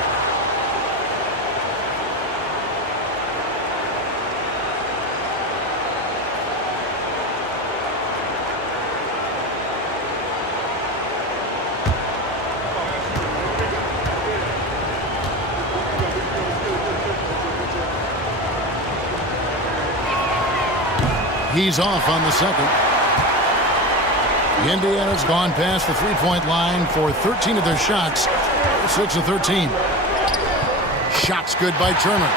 He's off on the second. Indiana's gone past the three-point line for 13 of their shots. 6 of 13. Shots good by Turner.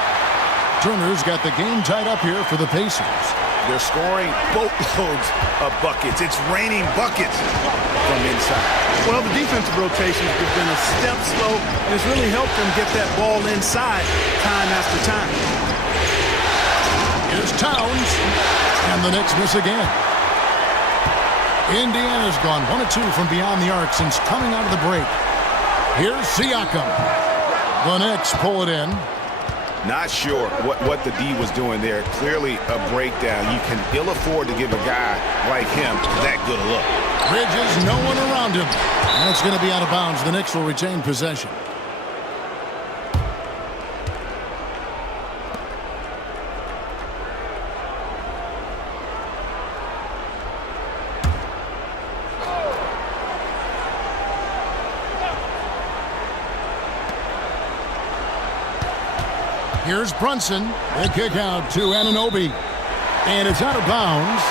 Turner's got the game tied up here for the Pacers. They're scoring boatloads of buckets. It's raining buckets from inside. Well, the defensive rotations have been a step slow, and it's really helped them get that ball inside time after time. Here's Towns, and the Knicks miss again. Indiana's gone 1 of 2 from beyond the arc since coming out of the break. Here's Siakam. The Knicks pull it in. Not sure what the D was doing there. Clearly a breakdown. You can ill afford to give a guy like him that good a look. Bridges, no one around him. And it's going to be out of bounds. The Knicks will retain possession. Here's Brunson. The kick out to Anunoby. And it's out of bounds.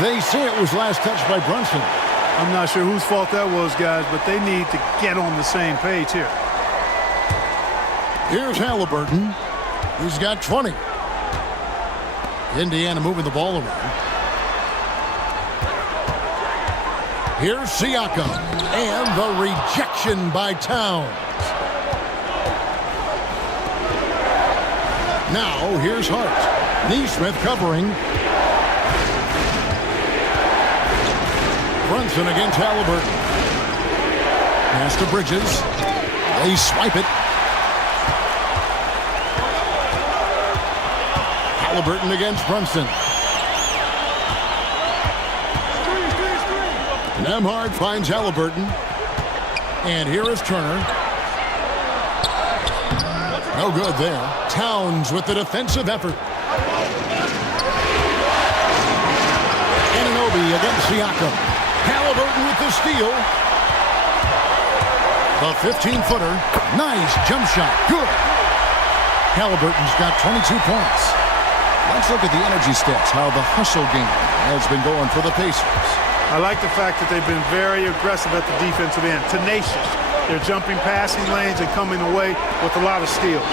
They say it was last touched by Brunson. I'm not sure whose fault that was, guys, but they need to get on the same page here. Here's Halliburton. He's got 20. Indiana moving the ball around. Here's Siakam. And the rejection by Towns. Now, here's Hart. Neesmith covering. Brunson against Halliburton. Pass to Bridges. They swipe it. Halliburton against Brunson. Nembhard finds Halliburton. And here is Turner. No good there. Towns with the defensive effort. Anunoby against Siakam. Halliburton with the steal. The 15-footer. Nice jump shot. Good. Halliburton's got 22 points. Let's look at the energy stats, how the hustle game has been going for the Pacers. I like the fact that they've been very aggressive at the defensive end. Tenacious. They're jumping passing lanes and coming away with a lot of steals.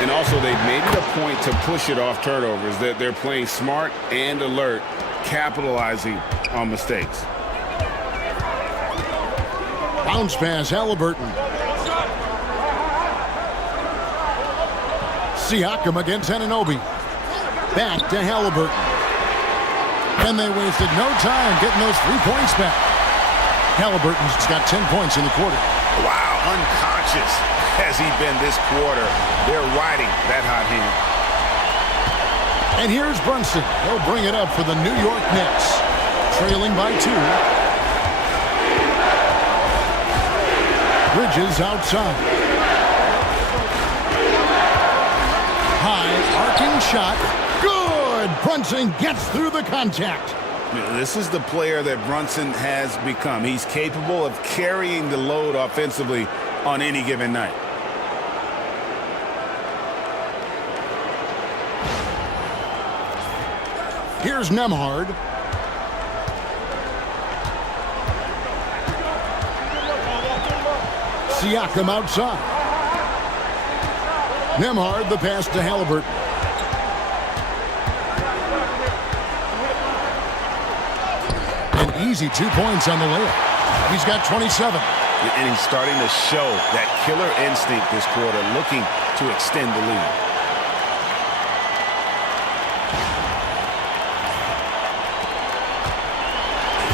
And also, they've made it a point to push it off turnovers. That they're playing smart and alert, capitalizing on mistakes. Bounce pass, Halliburton. Siakam against Anunoby. Back to Halliburton. And they wasted no time getting those 3 points back. Halliburton's got 10 points in the quarter. Wow, unconscious has he been this quarter. They're riding that hot hand. And here's Brunson. He'll bring it up for the New York Knicks. Trailing by 2. Bridges outside. High arcing shot. Good! Brunson gets through the contact. This is the player that Brunson has become. He's capable of carrying the load offensively on any given night. Here's Nembhard. Siakam outside. Nembhard, the pass to Halliburton. An easy 2 points on the layup. He's got 27. And he's starting to show that killer instinct this quarter, looking to extend the lead.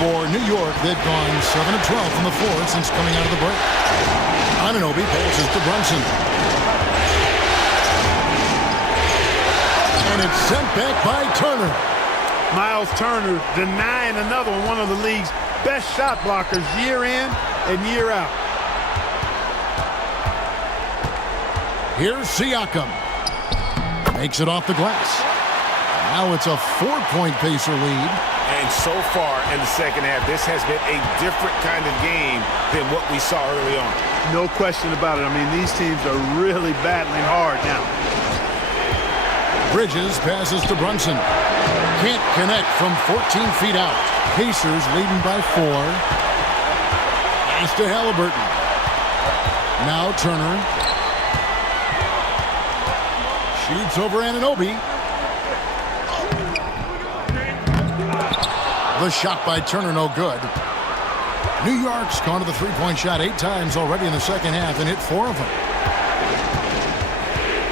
For New York, they've gone 7 of 12 from the floor since coming out of the break. Anunoby passes to Brunson. And it's sent back by Turner. Miles Turner denying another one of the league's best shot blockers year in and year out. Here's Siakam. Makes it off the glass. Now it's a 4-point Pacer lead. And so far in the second half, this has been a different kind of game than what we saw early on. No question about it. I mean, these teams are really battling hard now. Bridges passes to Brunson. Can't connect from 14 feet out. Pacers leading by 4. Pass to Halliburton. Now Turner. Shoots over Anunoby. The shot by Turner, no good. New York's gone to the three-point shot 8 times already in the second half and hit 4 of them.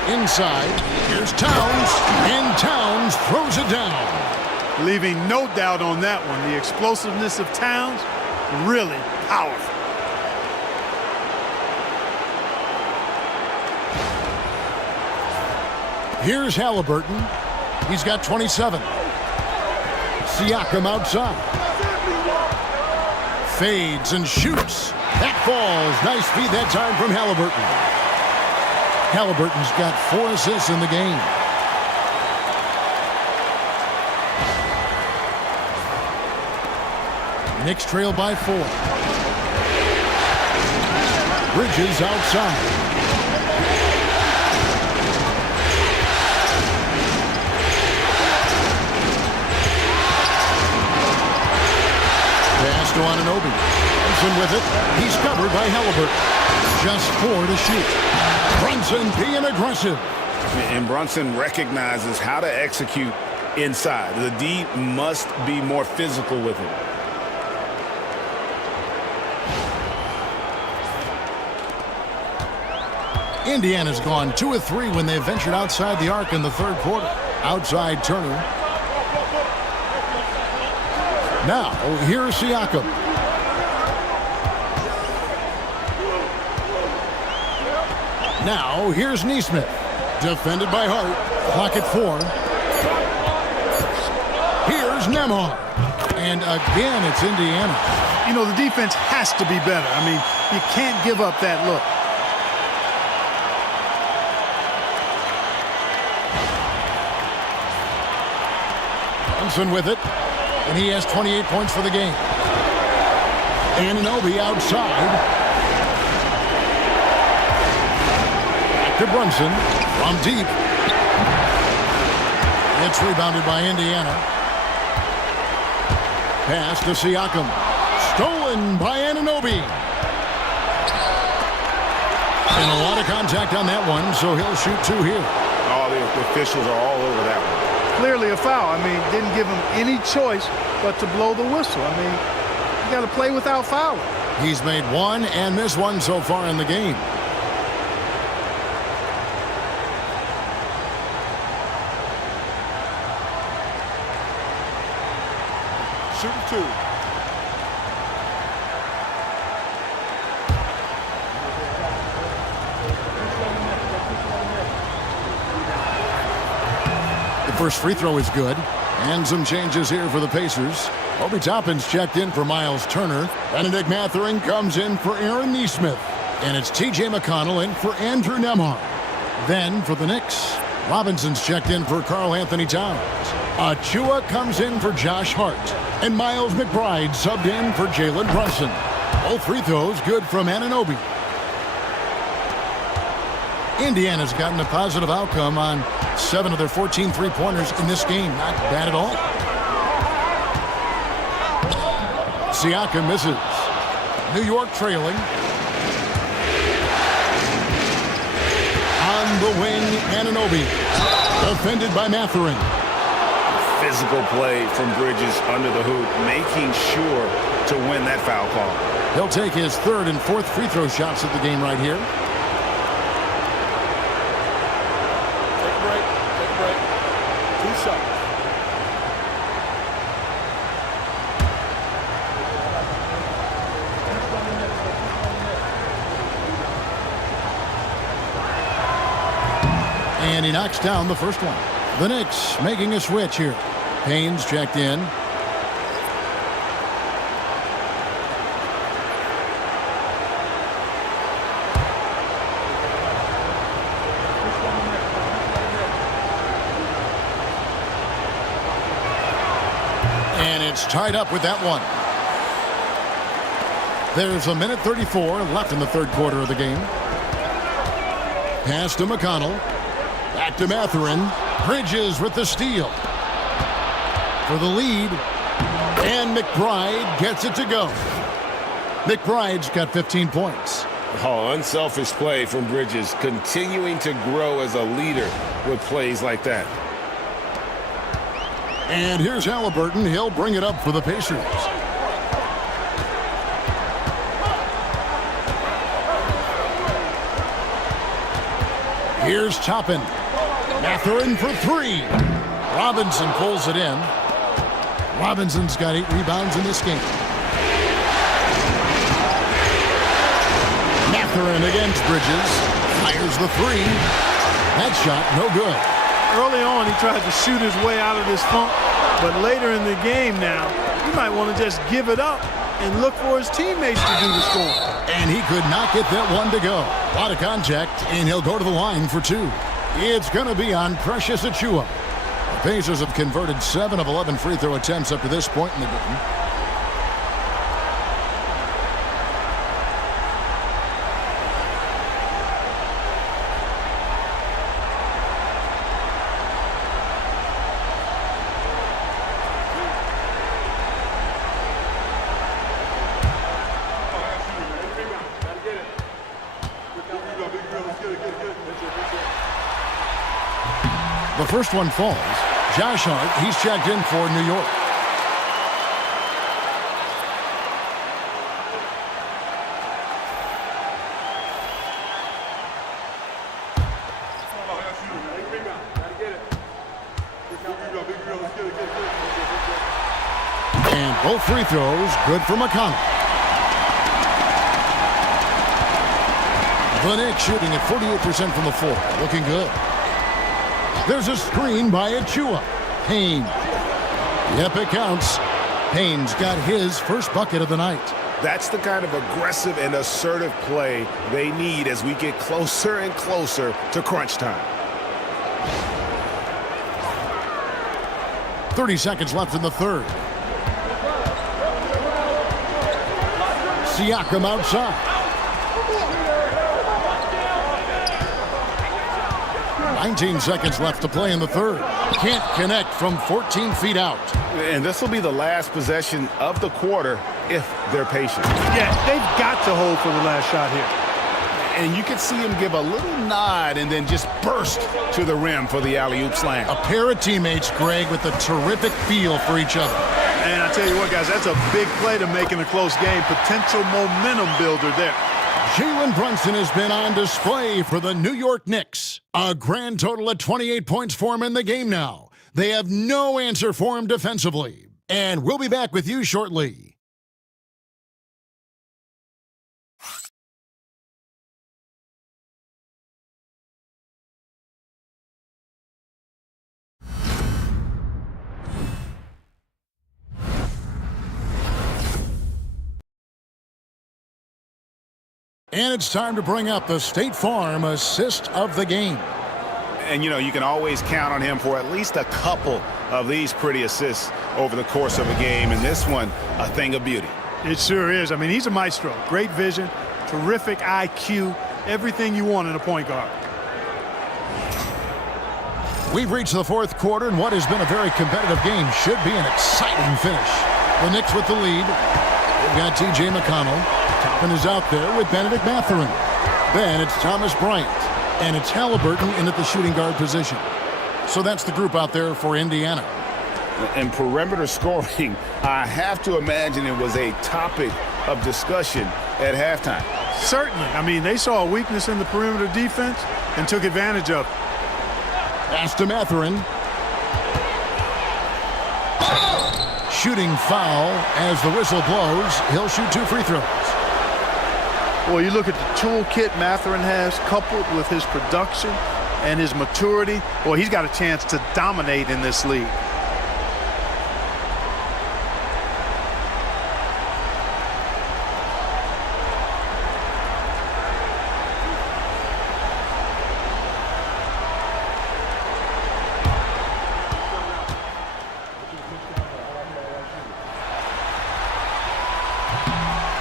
Inside, here's Towns, and Towns throws it down. Leaving no doubt on that one. The explosiveness of Towns, really powerful. Here's Halliburton. He's got 27. Siakam outside. Fades and shoots. That falls. Nice feed that time from Halliburton. Halliburton's got 4 assists in the game. Knicks trail by 4. Bridges outside. Pass to Anunoby. Brunson with it. He's covered by Halliburton. Just 4 to shoot. Brunson being aggressive. And Brunson recognizes how to execute inside. The D must be more physical with it. Indiana's gone 2 of 3 when they ventured outside the arc in the third quarter. Outside Turner. Now, here's Siakam. Now, here's Nesmith. Defended by Hart. Clock at 4. Here's Nembhard. And again, it's Indiana. You know, the defense has to be better. I mean, you can't give up that look. Brunson with it. And he has 28 points for the game. Anunoby outside. To Brunson from deep. It's rebounded by Indiana. Pass to Siakam. Stolen by Anunoby. And a lot of contact on that one, so he'll shoot 2 here. All the officials are all over that one. Clearly a foul. I mean, didn't give him any choice but to blow the whistle. I mean, you got to play without fouling. He's made 1 and missed 1 so far in the game. Shooting 2. The first free throw is good. And some changes here for the Pacers. Obi Toppin's checked in for Miles Turner. Benedict Mathurin comes in for Aaron Nesmith. And it's T.J. McConnell in for Andrew Nembhard. Then for the Knicks, Robinson's checked in for Karl Anthony Towns. Achua comes in for Josh Hart. And Miles McBride subbed in for Jalen Brunson. Both free throws good from Anunoby. Indiana's gotten a positive outcome on 7 of their 14 three-pointers in this game. Not bad at all. Siakam misses. New York trailing. On the wing, Anunoby. Defended by Mathurin. Physical play from Bridges under the hoop, making sure to win that foul call. He'll take his 3rd and 4th free throw shots of the game right here. Take a break. Take a break. 2 shots. And he knocks down the first one. The Knicks making a switch here. Payne's checked in. And it's tied up with that one. There's a minute 34 left in the third quarter of the game. Pass to McConnell. Back to Mathurin. Bridges with the steal. For the lead. And McBride gets it to go. McBride's got 15 points. Oh, unselfish play from Bridges, continuing to grow as a leader with plays like that. And here's Halliburton. He'll bring it up for the Pacers. Here's Toppin. Mathurin for three. Robinson pulls it in. Robinson's got 8 rebounds in this game. Mathurin against Bridges. Fires the three. That shot, no good. Early on, he tried to shoot his way out of this funk, but later in the game now, you might want to just give it up and look for his teammates to do the scoring. And he could not get that one to go. A lot of contact, and he'll go to the line for 2. It's going to be on Precious Achiuwa. The Pacers have converted 7 of 11 free throw attempts up to this point in the game. The first one falls. Josh Hart, he's checked in for New York. And both free throws good for McConnell. The Knicks shooting at 48% from the floor. Looking good. There's a screen by Achiuwa. Payne. Yep, it counts. Payne's got his first bucket of the night. That's the kind of aggressive and assertive play they need as we get closer and closer to crunch time. 30 seconds left in the third. Siakam outside. 19 seconds left to play in the third. Can't connect from 14 feet out. And this will be the last possession of the quarter if they're patient. Yeah, they've got to hold for the last shot here. And you can see him give a little nod and then just burst to the rim for the alley-oop slam. A pair of teammates, Greg, with a terrific feel for each other. And I tell you what, guys, that's a big play to make in a close game. Potential momentum builder there. Jalen Brunson has been on display for the New York Knicks. A grand total of 28 points for him in the game now. They have no answer for him defensively. And we'll be back with you shortly. And it's time to bring up the State Farm assist of the game. And, you know, you can always count on him for at least a couple of these pretty assists over the course of a game. And this one, a thing of beauty. It sure is. I mean, he's a maestro. Great vision, terrific IQ, everything you want in a point guard. We've reached the fourth quarter, and what has been a very competitive game should be an exciting finish. The Knicks with the lead. They've got T.J. McConnell. Toppin is out there with Benedict Mathurin. Then it's Thomas Bryant. And it's Halliburton in at the shooting guard position. So that's the group out there for Indiana. And perimeter scoring, I have to imagine it was a topic of discussion at halftime. Certainly. I mean, they saw a weakness in the perimeter defense and took advantage of it. Pass to Mathurin. Shooting foul as the whistle blows. He'll shoot 2 free throws. Well, you look at the toolkit Mathurin has coupled with his production and his maturity. Well, he's got a chance to dominate in this league.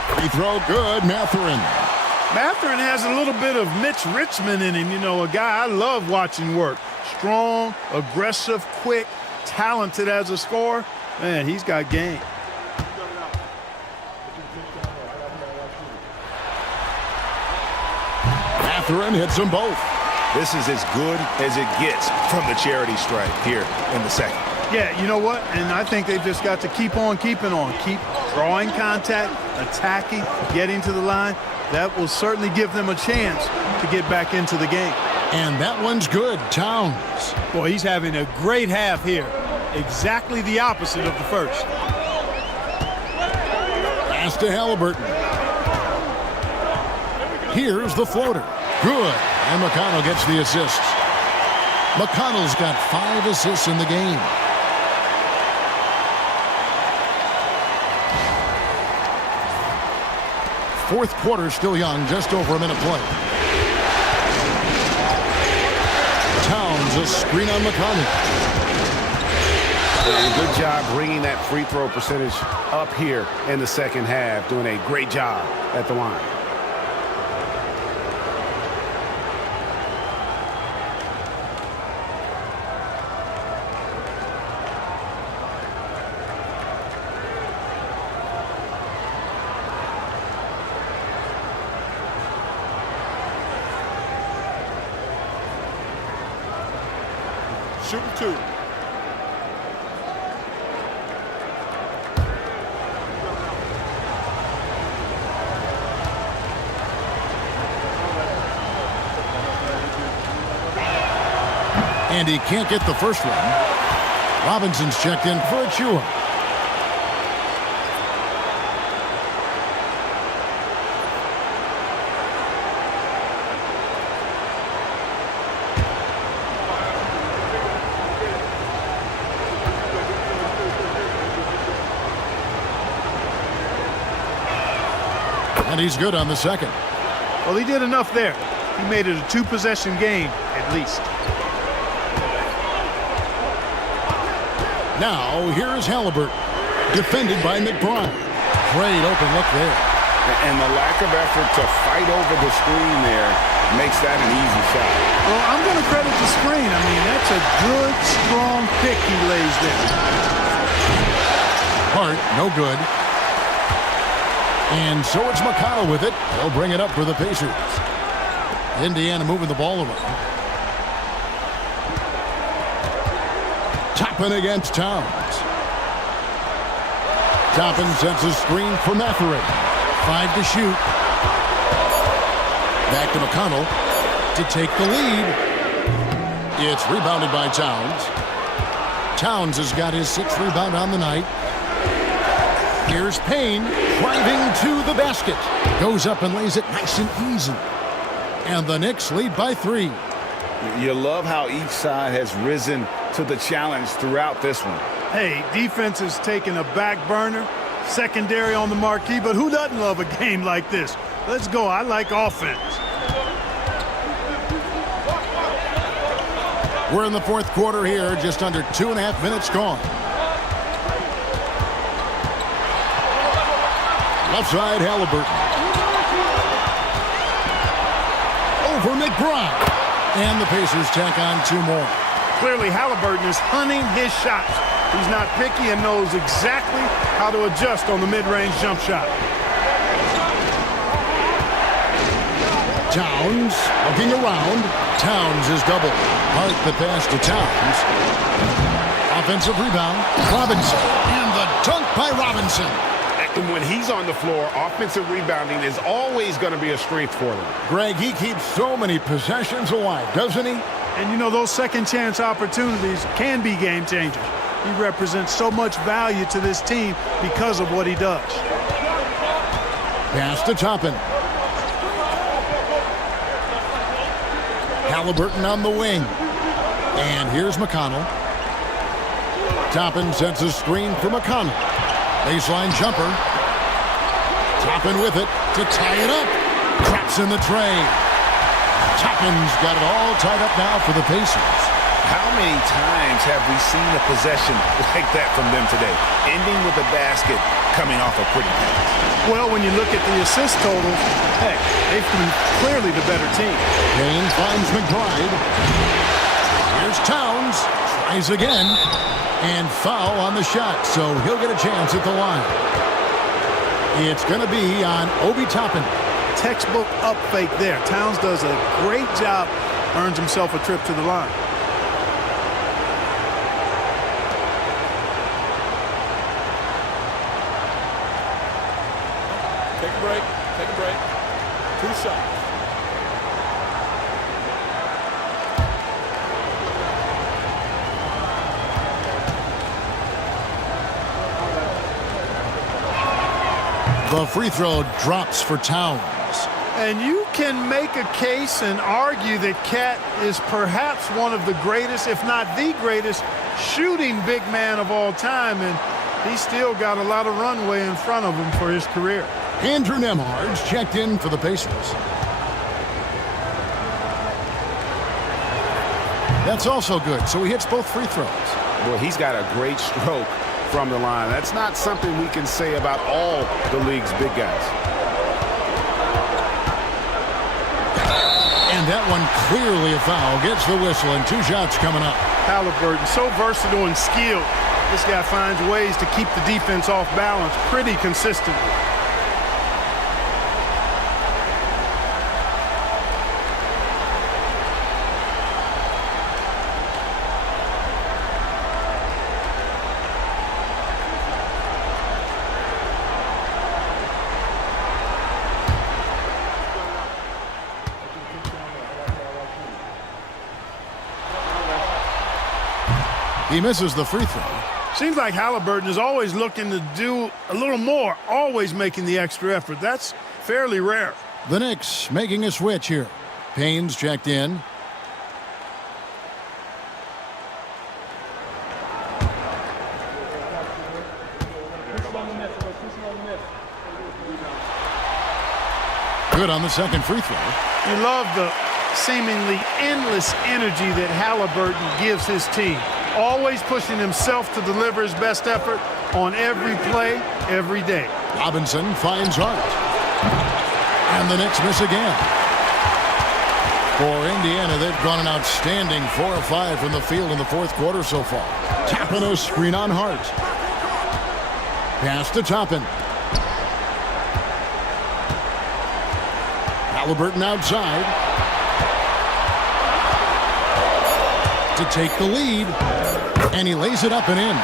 Free throw good, Mathurin. Mathurin has a little bit of Mitch Richmond in him, you know, a guy I love watching work. Strong, aggressive, quick, talented as a scorer. Man, he's got game. Mathurin hits them both. This is as good as it gets from the charity stripe here in the second. Yeah, you know what? And I think they've just got to keep on keeping on. Keep drawing contact, attacking, getting to the line. That will certainly give them a chance to get back into the game. And that one's good. Towns. Boy, he's having a great half here. Exactly the opposite of the first. Pass to Halliburton. Here's the floater. Good. And McConnell gets the assist. McConnell's got 5 assists in the game. Fourth quarter still young, just over a minute play. Towns a screen on McConnell. And good job bringing that free throw percentage up here in the second half. Doing a great job at the line. Shooting 2. And he can't get the first one. Robinson's checked in for Achua. And he's good on the second. Well, he did enough there. He made it a 2-possession game, at least. Now, here's Halliburton, defended by McBride. Great open look there. And the lack of effort to fight over the screen there makes that an easy shot. Well, I'm going to credit the screen. I mean, that's a good, strong pick he lays there. Hart, no good. And so it's McConnell with it. They'll bring it up for the Pacers. Indiana moving the ball around. Toppin against Towns. Toppin sets a screen for Mathurin. 5 to shoot. Back to McConnell to take the lead. It's rebounded by Towns. Towns has got his 6th rebound on the night. Here's Payne driving to the basket. Goes up and lays it nice and easy. And the Knicks lead by 3. You love how each side has risen to the challenge throughout this one. Hey, defense is taking a back burner, secondary on the marquee, but who doesn't love a game like this? Let's go. I like offense. We're in the fourth quarter here, just under 2.5 minutes gone. Left side, Halliburton. Over McBride. And the Pacers tack on 2 more. Clearly, Halliburton is hunting his shots. He's not picky and knows exactly how to adjust on the mid-range jump shot. Towns looking around. Towns is doubled. Hart the pass to Towns. Offensive rebound. Robinson. And the dunk by Robinson. And when he's on the floor, offensive rebounding is always going to be a strength for them. Greg, he keeps so many possessions alive, doesn't he? And you know, those second chance opportunities can be game changers. He represents so much value to this team because of what he does. Pass to Toppin. Halliburton on the wing. And here's McConnell. Toppin sets a screen for McConnell. Baseline jumper. Toppin with it to tie it up. Traps in the tray. Toppin's got it all tied up now for the Pacers. How many times have we seen a possession like that from them today? Ending with a basket coming off a pretty pass. Well, when you look at the assist totals, heck, they've been clearly the better team. Payne finds McBride. Here's Towns. Tries again. And foul on the shot, so he'll get a chance at the line. It's going to be on Obi Toppin. Textbook up fake there. Towns does a great job, earns himself a trip to the line. Take a break. Take a break. 2 shots. The free throw drops for Towns. And you can make a case and argue that Cat is perhaps one of the greatest, if not the greatest, shooting big man of all time. And he's still got a lot of runway in front of him for his career. Andrew Nembhard's checked in for the Pacers. That's also good, so he hits both free throws. Well, he's got a great stroke from the line. That's not something we can say about all the league's big guys. And that one clearly a foul. Gets the whistle, and 2 shots coming up. Halliburton, so versatile and skilled. This guy finds ways to keep the defense off balance pretty consistently. He misses the free throw. Seems like Halliburton is always looking to do a little more, always making the extra effort. That's fairly rare. The Knicks making a switch here. Payne's checked in. Good on the second free throw. You love the seemingly endless energy that Halliburton gives his team. Always pushing himself to deliver his best effort on every play, every day. Robinson finds Hart. And the Knicks miss again. For Indiana, they've gone an outstanding 4 of 5 from the field in the fourth quarter so far. Toppin a screen on Hart. Pass to Toppin. Halliburton outside. To take the lead. And he lays it up and in.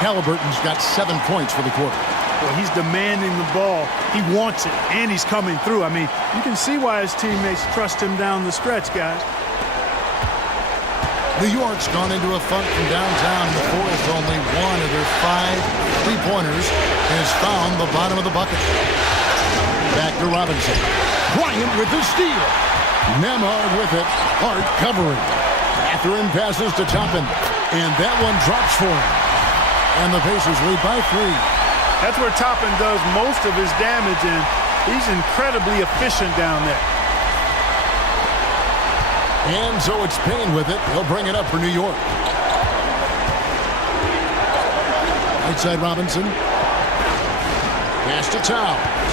Halliburton's got 7 points for the quarter. Well, he's demanding the ball. He wants it, and he's coming through. I mean, you can see why his teammates trust him down the stretch, guys. New York's gone into a funk from downtown in the fourth. Only one of their 5 3-pointers has found the bottom of the bucket. Back to Robinson. Bryant with the steal. Nembhard with it. Hart covering. Catherine passes to Toppin. And that one drops for him. And the Pacers lead by 3. That's where Toppin does most of his damage, and he's incredibly efficient down there. And so it's Payne with it. He'll bring it up for New York. Right side Robinson. Pass to Towns.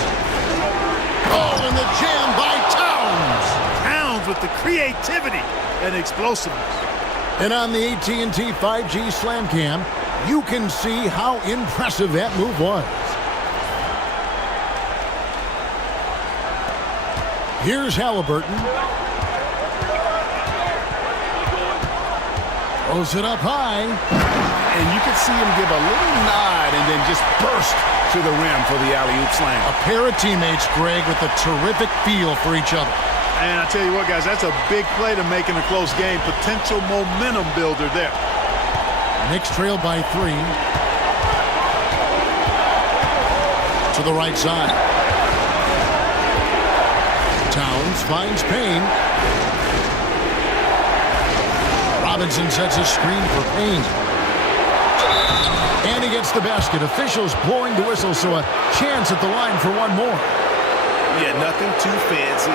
Oh, and the jam by Towns. Towns with the creativity and explosiveness. And on the AT&T 5G Slam Cam, you can see how impressive that move was. Here's Halliburton. Throws it up high. And you can see him give a little nod and then just burst to the rim for the alley-oop slam. A pair of teammates, Greg, with a terrific feel for each other. And I tell you what, guys, that's a big play to make in a close game. Potential momentum builder there. Knicks trail by 3. To the right side. Towns finds Payne. Robinson sets a screen for Payne. And he gets the basket. Officials blowing the whistle, so a chance at the line for one more. Yeah, nothing too fancy.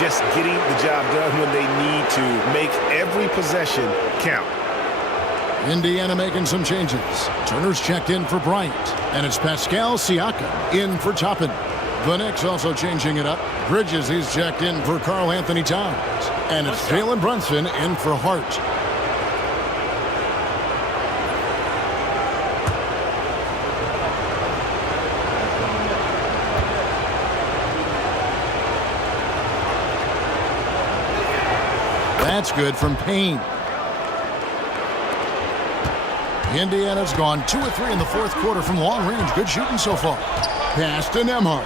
Just getting the job done when they need to. Make every possession count. Indiana making some changes. Turner's checked in for Bryant. And it's Pascal Siakam in for Toppin. The Knicks also changing it up. Bridges, he's checked in for Karl Anthony Towns. And it's Jalen Brunson in for Hart. That's good from Payne. Indiana's gone 2 of 3 in the fourth quarter from long range. Good shooting so far. Pass to Nembhard.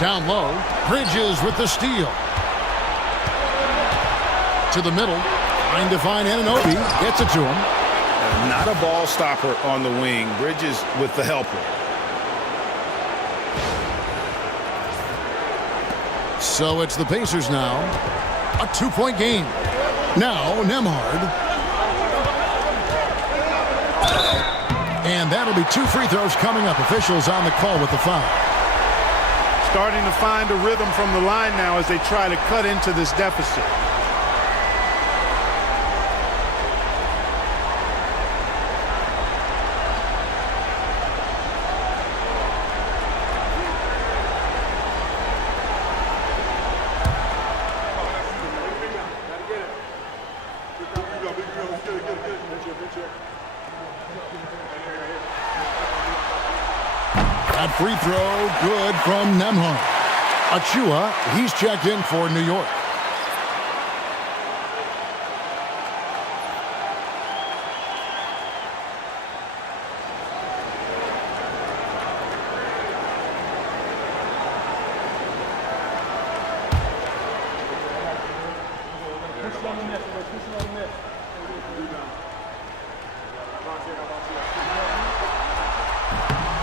Down low. Bridges with the steal. To the middle. Trying to find Anunoby. Gets it to him. Not a ball stopper on the wing. Bridges with the helper. So it's the Pacers now. A 2-point game. Now Nembhard. And that'll be 2 free throws coming up. Officials on the call with the foul. Starting to find a rhythm from the line now as they try to cut into this deficit. That free throw good from Nembhard. Achua, he's checked in for New York.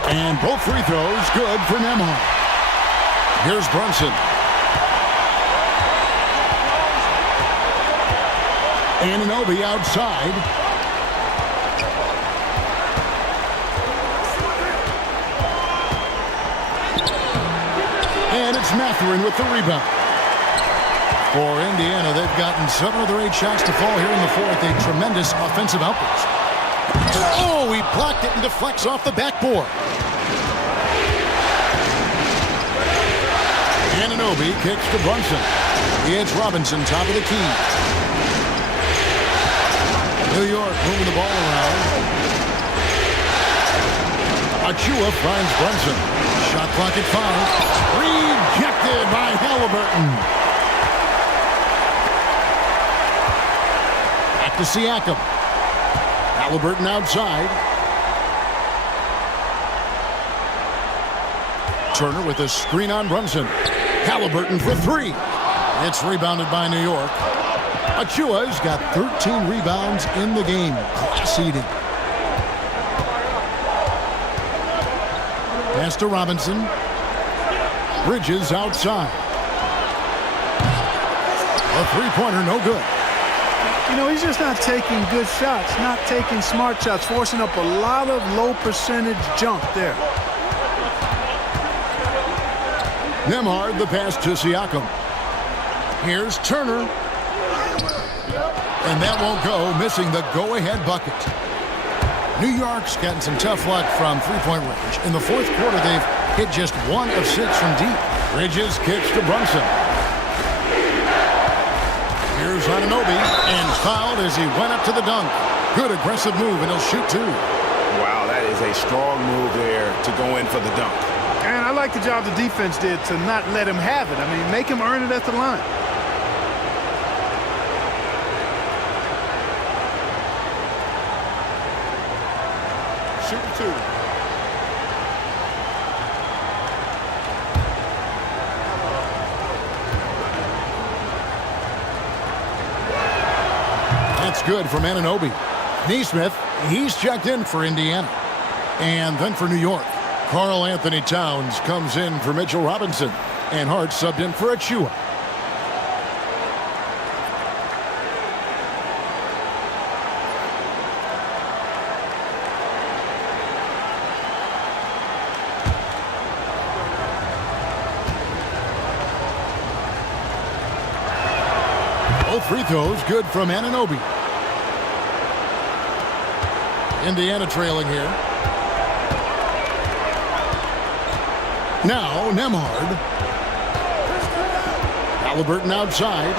And both free throws good for Nembhard. Here's Brunson. Anunoby outside. And it's Mathurin with the rebound. For Indiana, they've gotten 7 of their 8 shots to fall here in the fourth. A tremendous offensive outburst. Oh, he blocked it and deflects off the backboard. Anunoby kicks to Brunson. It's Robinson, top of the key. New York moving the ball around. Achua finds Brunson. Shot clock at 5. Rejected by Halliburton. Back to Siakam. Halliburton outside. Turner with a screen on Brunson. Halliburton for 3. It's rebounded by New York. Achua's got 13 rebounds in the game. Class eating. Pass to Robinson. Bridges outside. A three-pointer, no good. You know, he's just not taking good shots, not taking smart shots, forcing up a lot of low percentage jump there. Nembhard, the pass to Siakam. Here's Turner. And that won't go, missing the go-ahead bucket. New York's gotten some tough luck from three-point range. In the fourth quarter, they've hit just 1 of 6 from deep. Bridges kicks to Brunson. Here's Anunoby, and fouled as he went up to the dunk. Good aggressive move, and he'll shoot 2. Wow, that is a strong move there to go in for the dunk. And I like the job the defense did to not let him have it. I mean, make him earn it at the line. Shoot 2. That's good from Anunoby. Neesmith, he's checked in for Indiana. And then for New York, Karl Anthony Towns comes in for Mitchell Robinson. And Hart subbed in for Achua. Both free throws good from Anunoby. Indiana trailing here. Now Nembhard. Halliburton outside.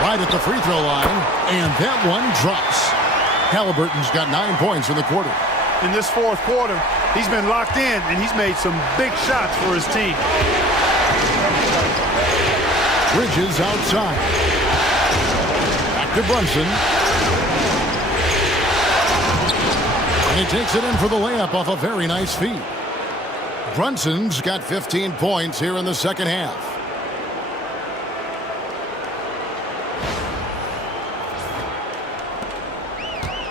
Right at the free throw line. And that one drops. Halliburton's got 9 points in the quarter. In this fourth quarter, he's been locked in, and he's made some big shots for his team. Bridges outside. Back to Brunson. And he takes it in for the layup off a very nice feed. Brunson's got 15 points here in the second half.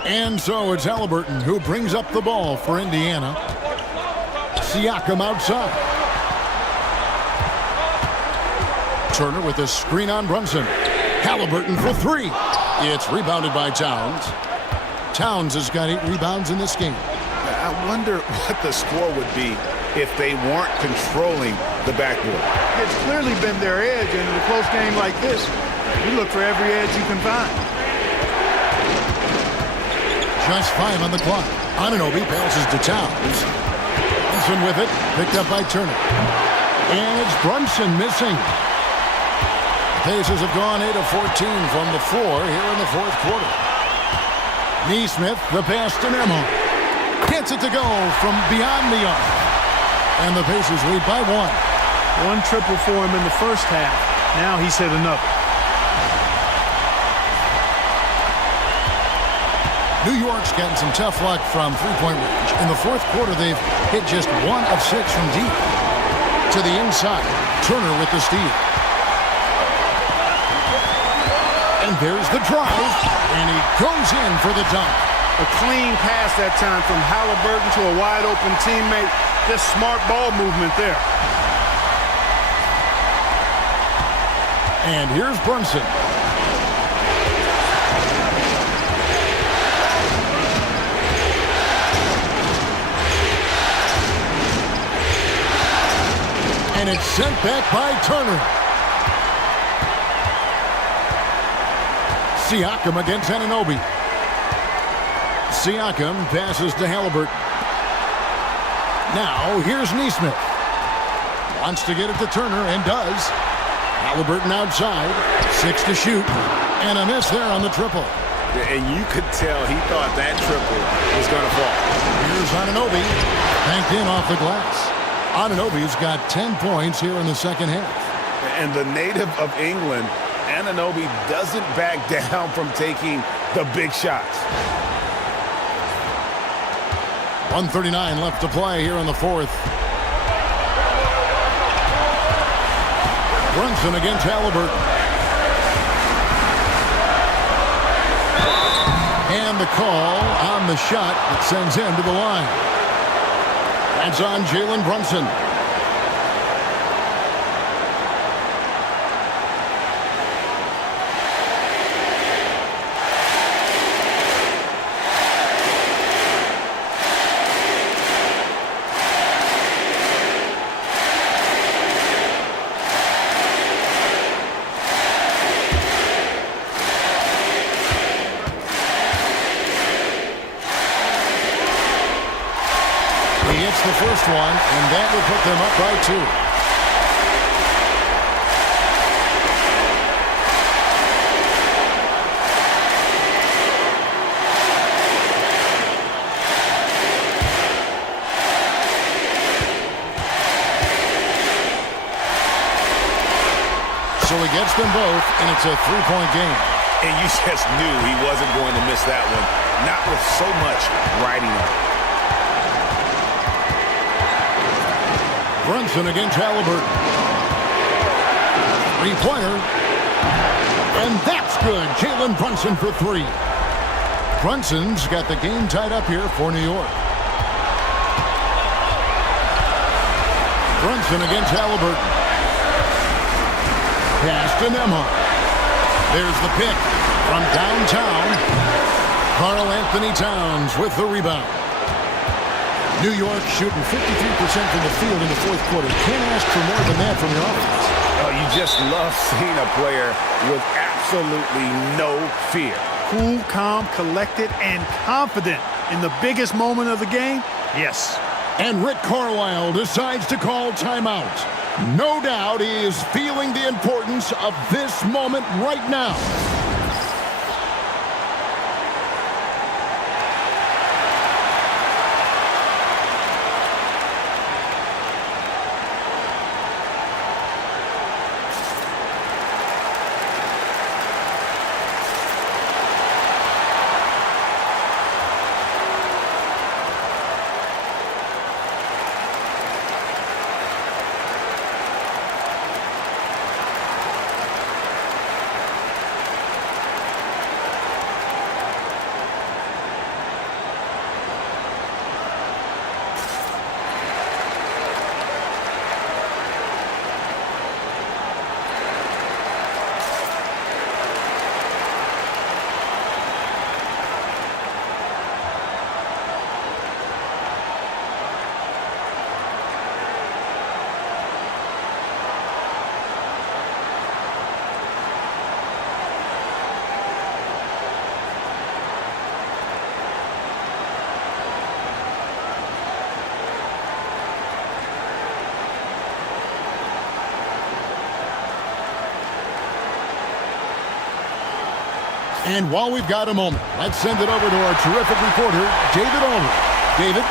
And so it's Halliburton who brings up the ball for Indiana. Siakam outside. Turner with a screen on Brunson. Halliburton for three. It's rebounded by Towns. Towns has got 8 rebounds in this game. I wonder what the score would be if they weren't controlling the backboard. It's clearly been their edge, and in a close game like this, you look for every edge you can find. Just 5 on the clock. Anunoby passes to Towns. Brunson with it, picked up by Turner. And it's Brunson missing. The Pacers have gone 8 of 14 from the floor here in the fourth quarter. Neesmith, the pass to Nemo. Gets it to go from beyond the arc. And the Pacers lead by 1. 1 triple for him in the first half. Now he's hit another. New York's getting some tough luck from three-point range. In the fourth quarter, they've hit just 1 of 6 from deep. To the inside, Turner with the steal. And there's the drive, and he goes in for the dunk. A clean pass that time from Halliburton to a wide-open teammate. Just smart ball movement there. And here's Brunson. And it's sent back by Turner. Siakam against Anunoby. Siakam passes to Halliburton. Now, here's Neesmith. Wants to get it to Turner, and does. Halliburton outside. 6 to shoot. And a miss there on the triple. And you could tell he thought that triple was going to fall. Here's Anunoby. Banked in off the glass. Anunoby's got 10 points here in the second half. And the native of England, Anunoby doesn't back down from taking the big shots. 1:39 left to play here in the fourth. Brunson against Halliburton. And the call on the shot that sends him to the line. That's on Jalen Brunson. The first one, and that would put them up by 2. So he gets them both, and it's a 3-point game. And you just knew he wasn't going to miss that one, not with so much riding on it. Brunson against Halliburton. 3-pointer. And that's good. Jalen Brunson for 3. Brunson's got the game tied up here for New York. Brunson against Halliburton. Pass to Nembhard. There's the pick from downtown. Karl Anthony Towns with the rebound. New York shooting 53% from the field in the fourth quarter. Can't ask for more than that from your offense. Oh, you just love seeing a player with absolutely no fear. Cool, calm, collected, and confident in the biggest moment of the game. Yes. And Rick Carlisle decides to call timeout. No doubt he is feeling the importance of this moment right now. And while we've got a moment, let's send it over to our terrific reporter, David Ulrich. David?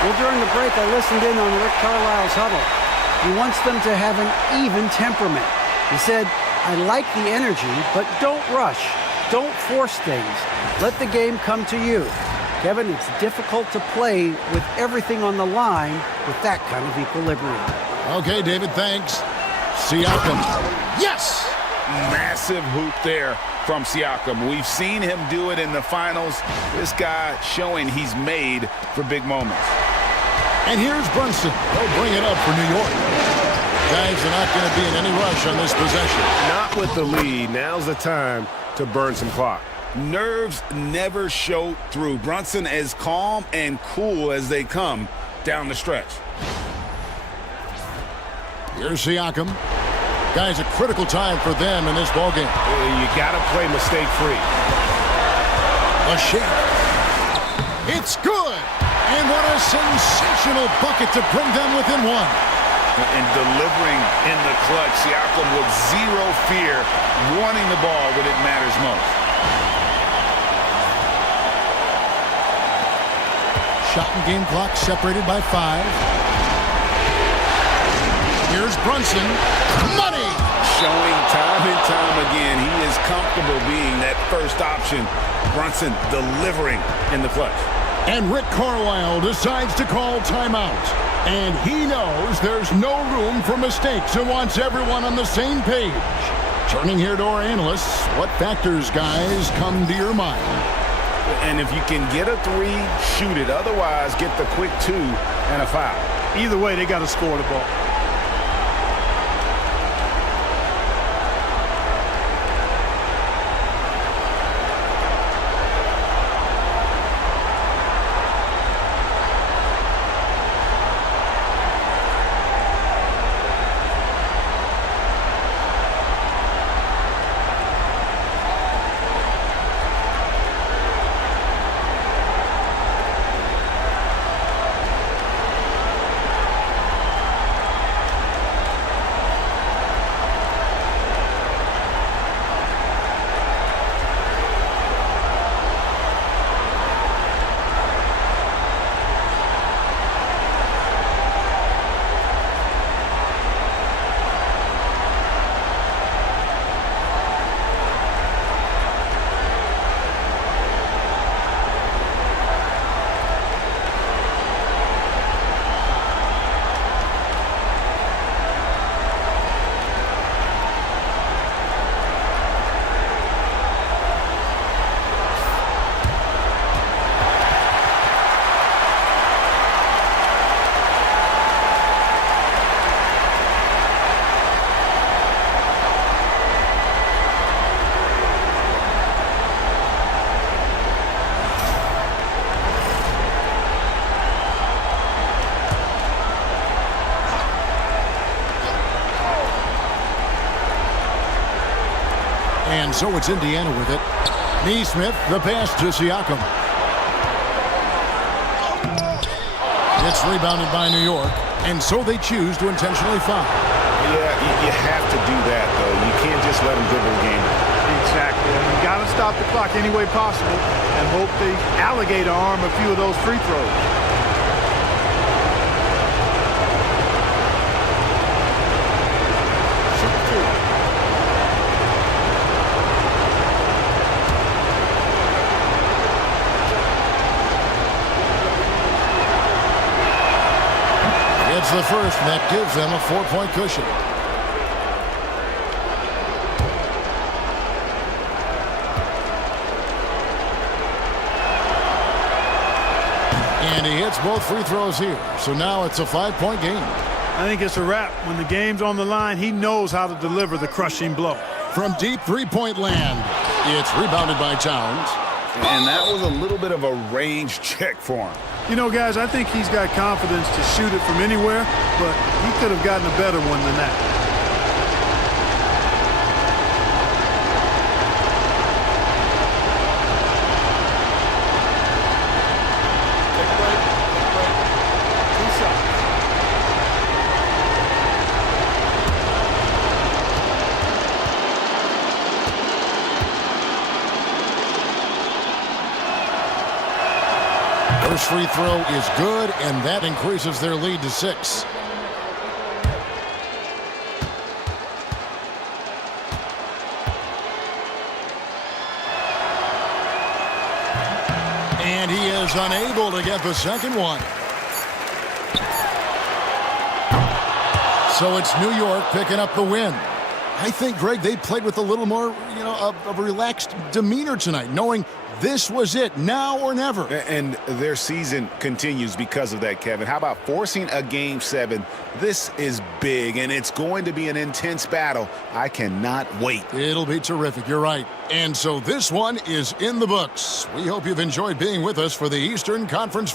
Well, during the break, I listened in on Rick Carlisle's huddle. He wants them to have an even temperament. He said, I like the energy, but don't rush. Don't force things. Let the game come to you. Kevin, it's difficult to play with everything on the line with that kind of equilibrium. Okay, David, thanks. Siakam. Yes! Massive hoop there from Siakam. We've seen him do it in the finals. This guy showing he's made for big moments. And here's Brunson. They'll bring it up for New York. Guys are not going to be in any rush on this possession. Not with the lead. Now's the time to burn some clock. Nerves never show through. Brunson as calm and cool as they come down the stretch. Here's Siakam. Guys, a critical time for them in this ballgame. You got to play mistake-free. A shake. It's good. And what a sensational bucket to bring them within one. And delivering in the clutch, Siakam with zero fear, wanting the ball when it matters most. Shot and game clock separated by 5. Here's Brunson. Money! Showing time and time again, he is comfortable being that first option. Brunson delivering in the clutch. And Rick Carlisle decides to call timeout. And he knows there's no room for mistakes and wants everyone on the same page. Turning here to our analysts, what factors, guys, come to your mind? And if you can get a 3, shoot it. Otherwise, get the quick 2 and a foul. Either way, they got to score the ball. And so it's Indiana with it. Neesmith, the pass to Siakam. It's rebounded by New York, and so they choose to intentionally foul. Yeah, you have to do that, though. You can't just let them dribble the game. Exactly. And you got to stop the clock any way possible and hope they alligator arm a few of those free throws. It's the first, and that gives them a 4-point cushion. And he hits both free throws here. So now it's a 5-point game. I think it's a wrap. When the game's on the line, he knows how to deliver the crushing blow. From deep three-point land, it's rebounded by Towns. And that was a little bit of a range check for him. You know, guys, I think he's got confidence to shoot it from anywhere, but he could have gotten a better one than that. First free throw is good, and that increases their lead to 6. And he is unable to get the second one. So it's New York picking up the win. I think, Greg, they played with a little more, of a relaxed demeanor tonight, knowing this was it, now or never. And their season continues because of that, Kevin. How about forcing a Game 7? This is big, and it's going to be an intense battle. I cannot wait. It'll be terrific. You're right. And so this one is in the books. We hope you've enjoyed being with us for the Eastern Conference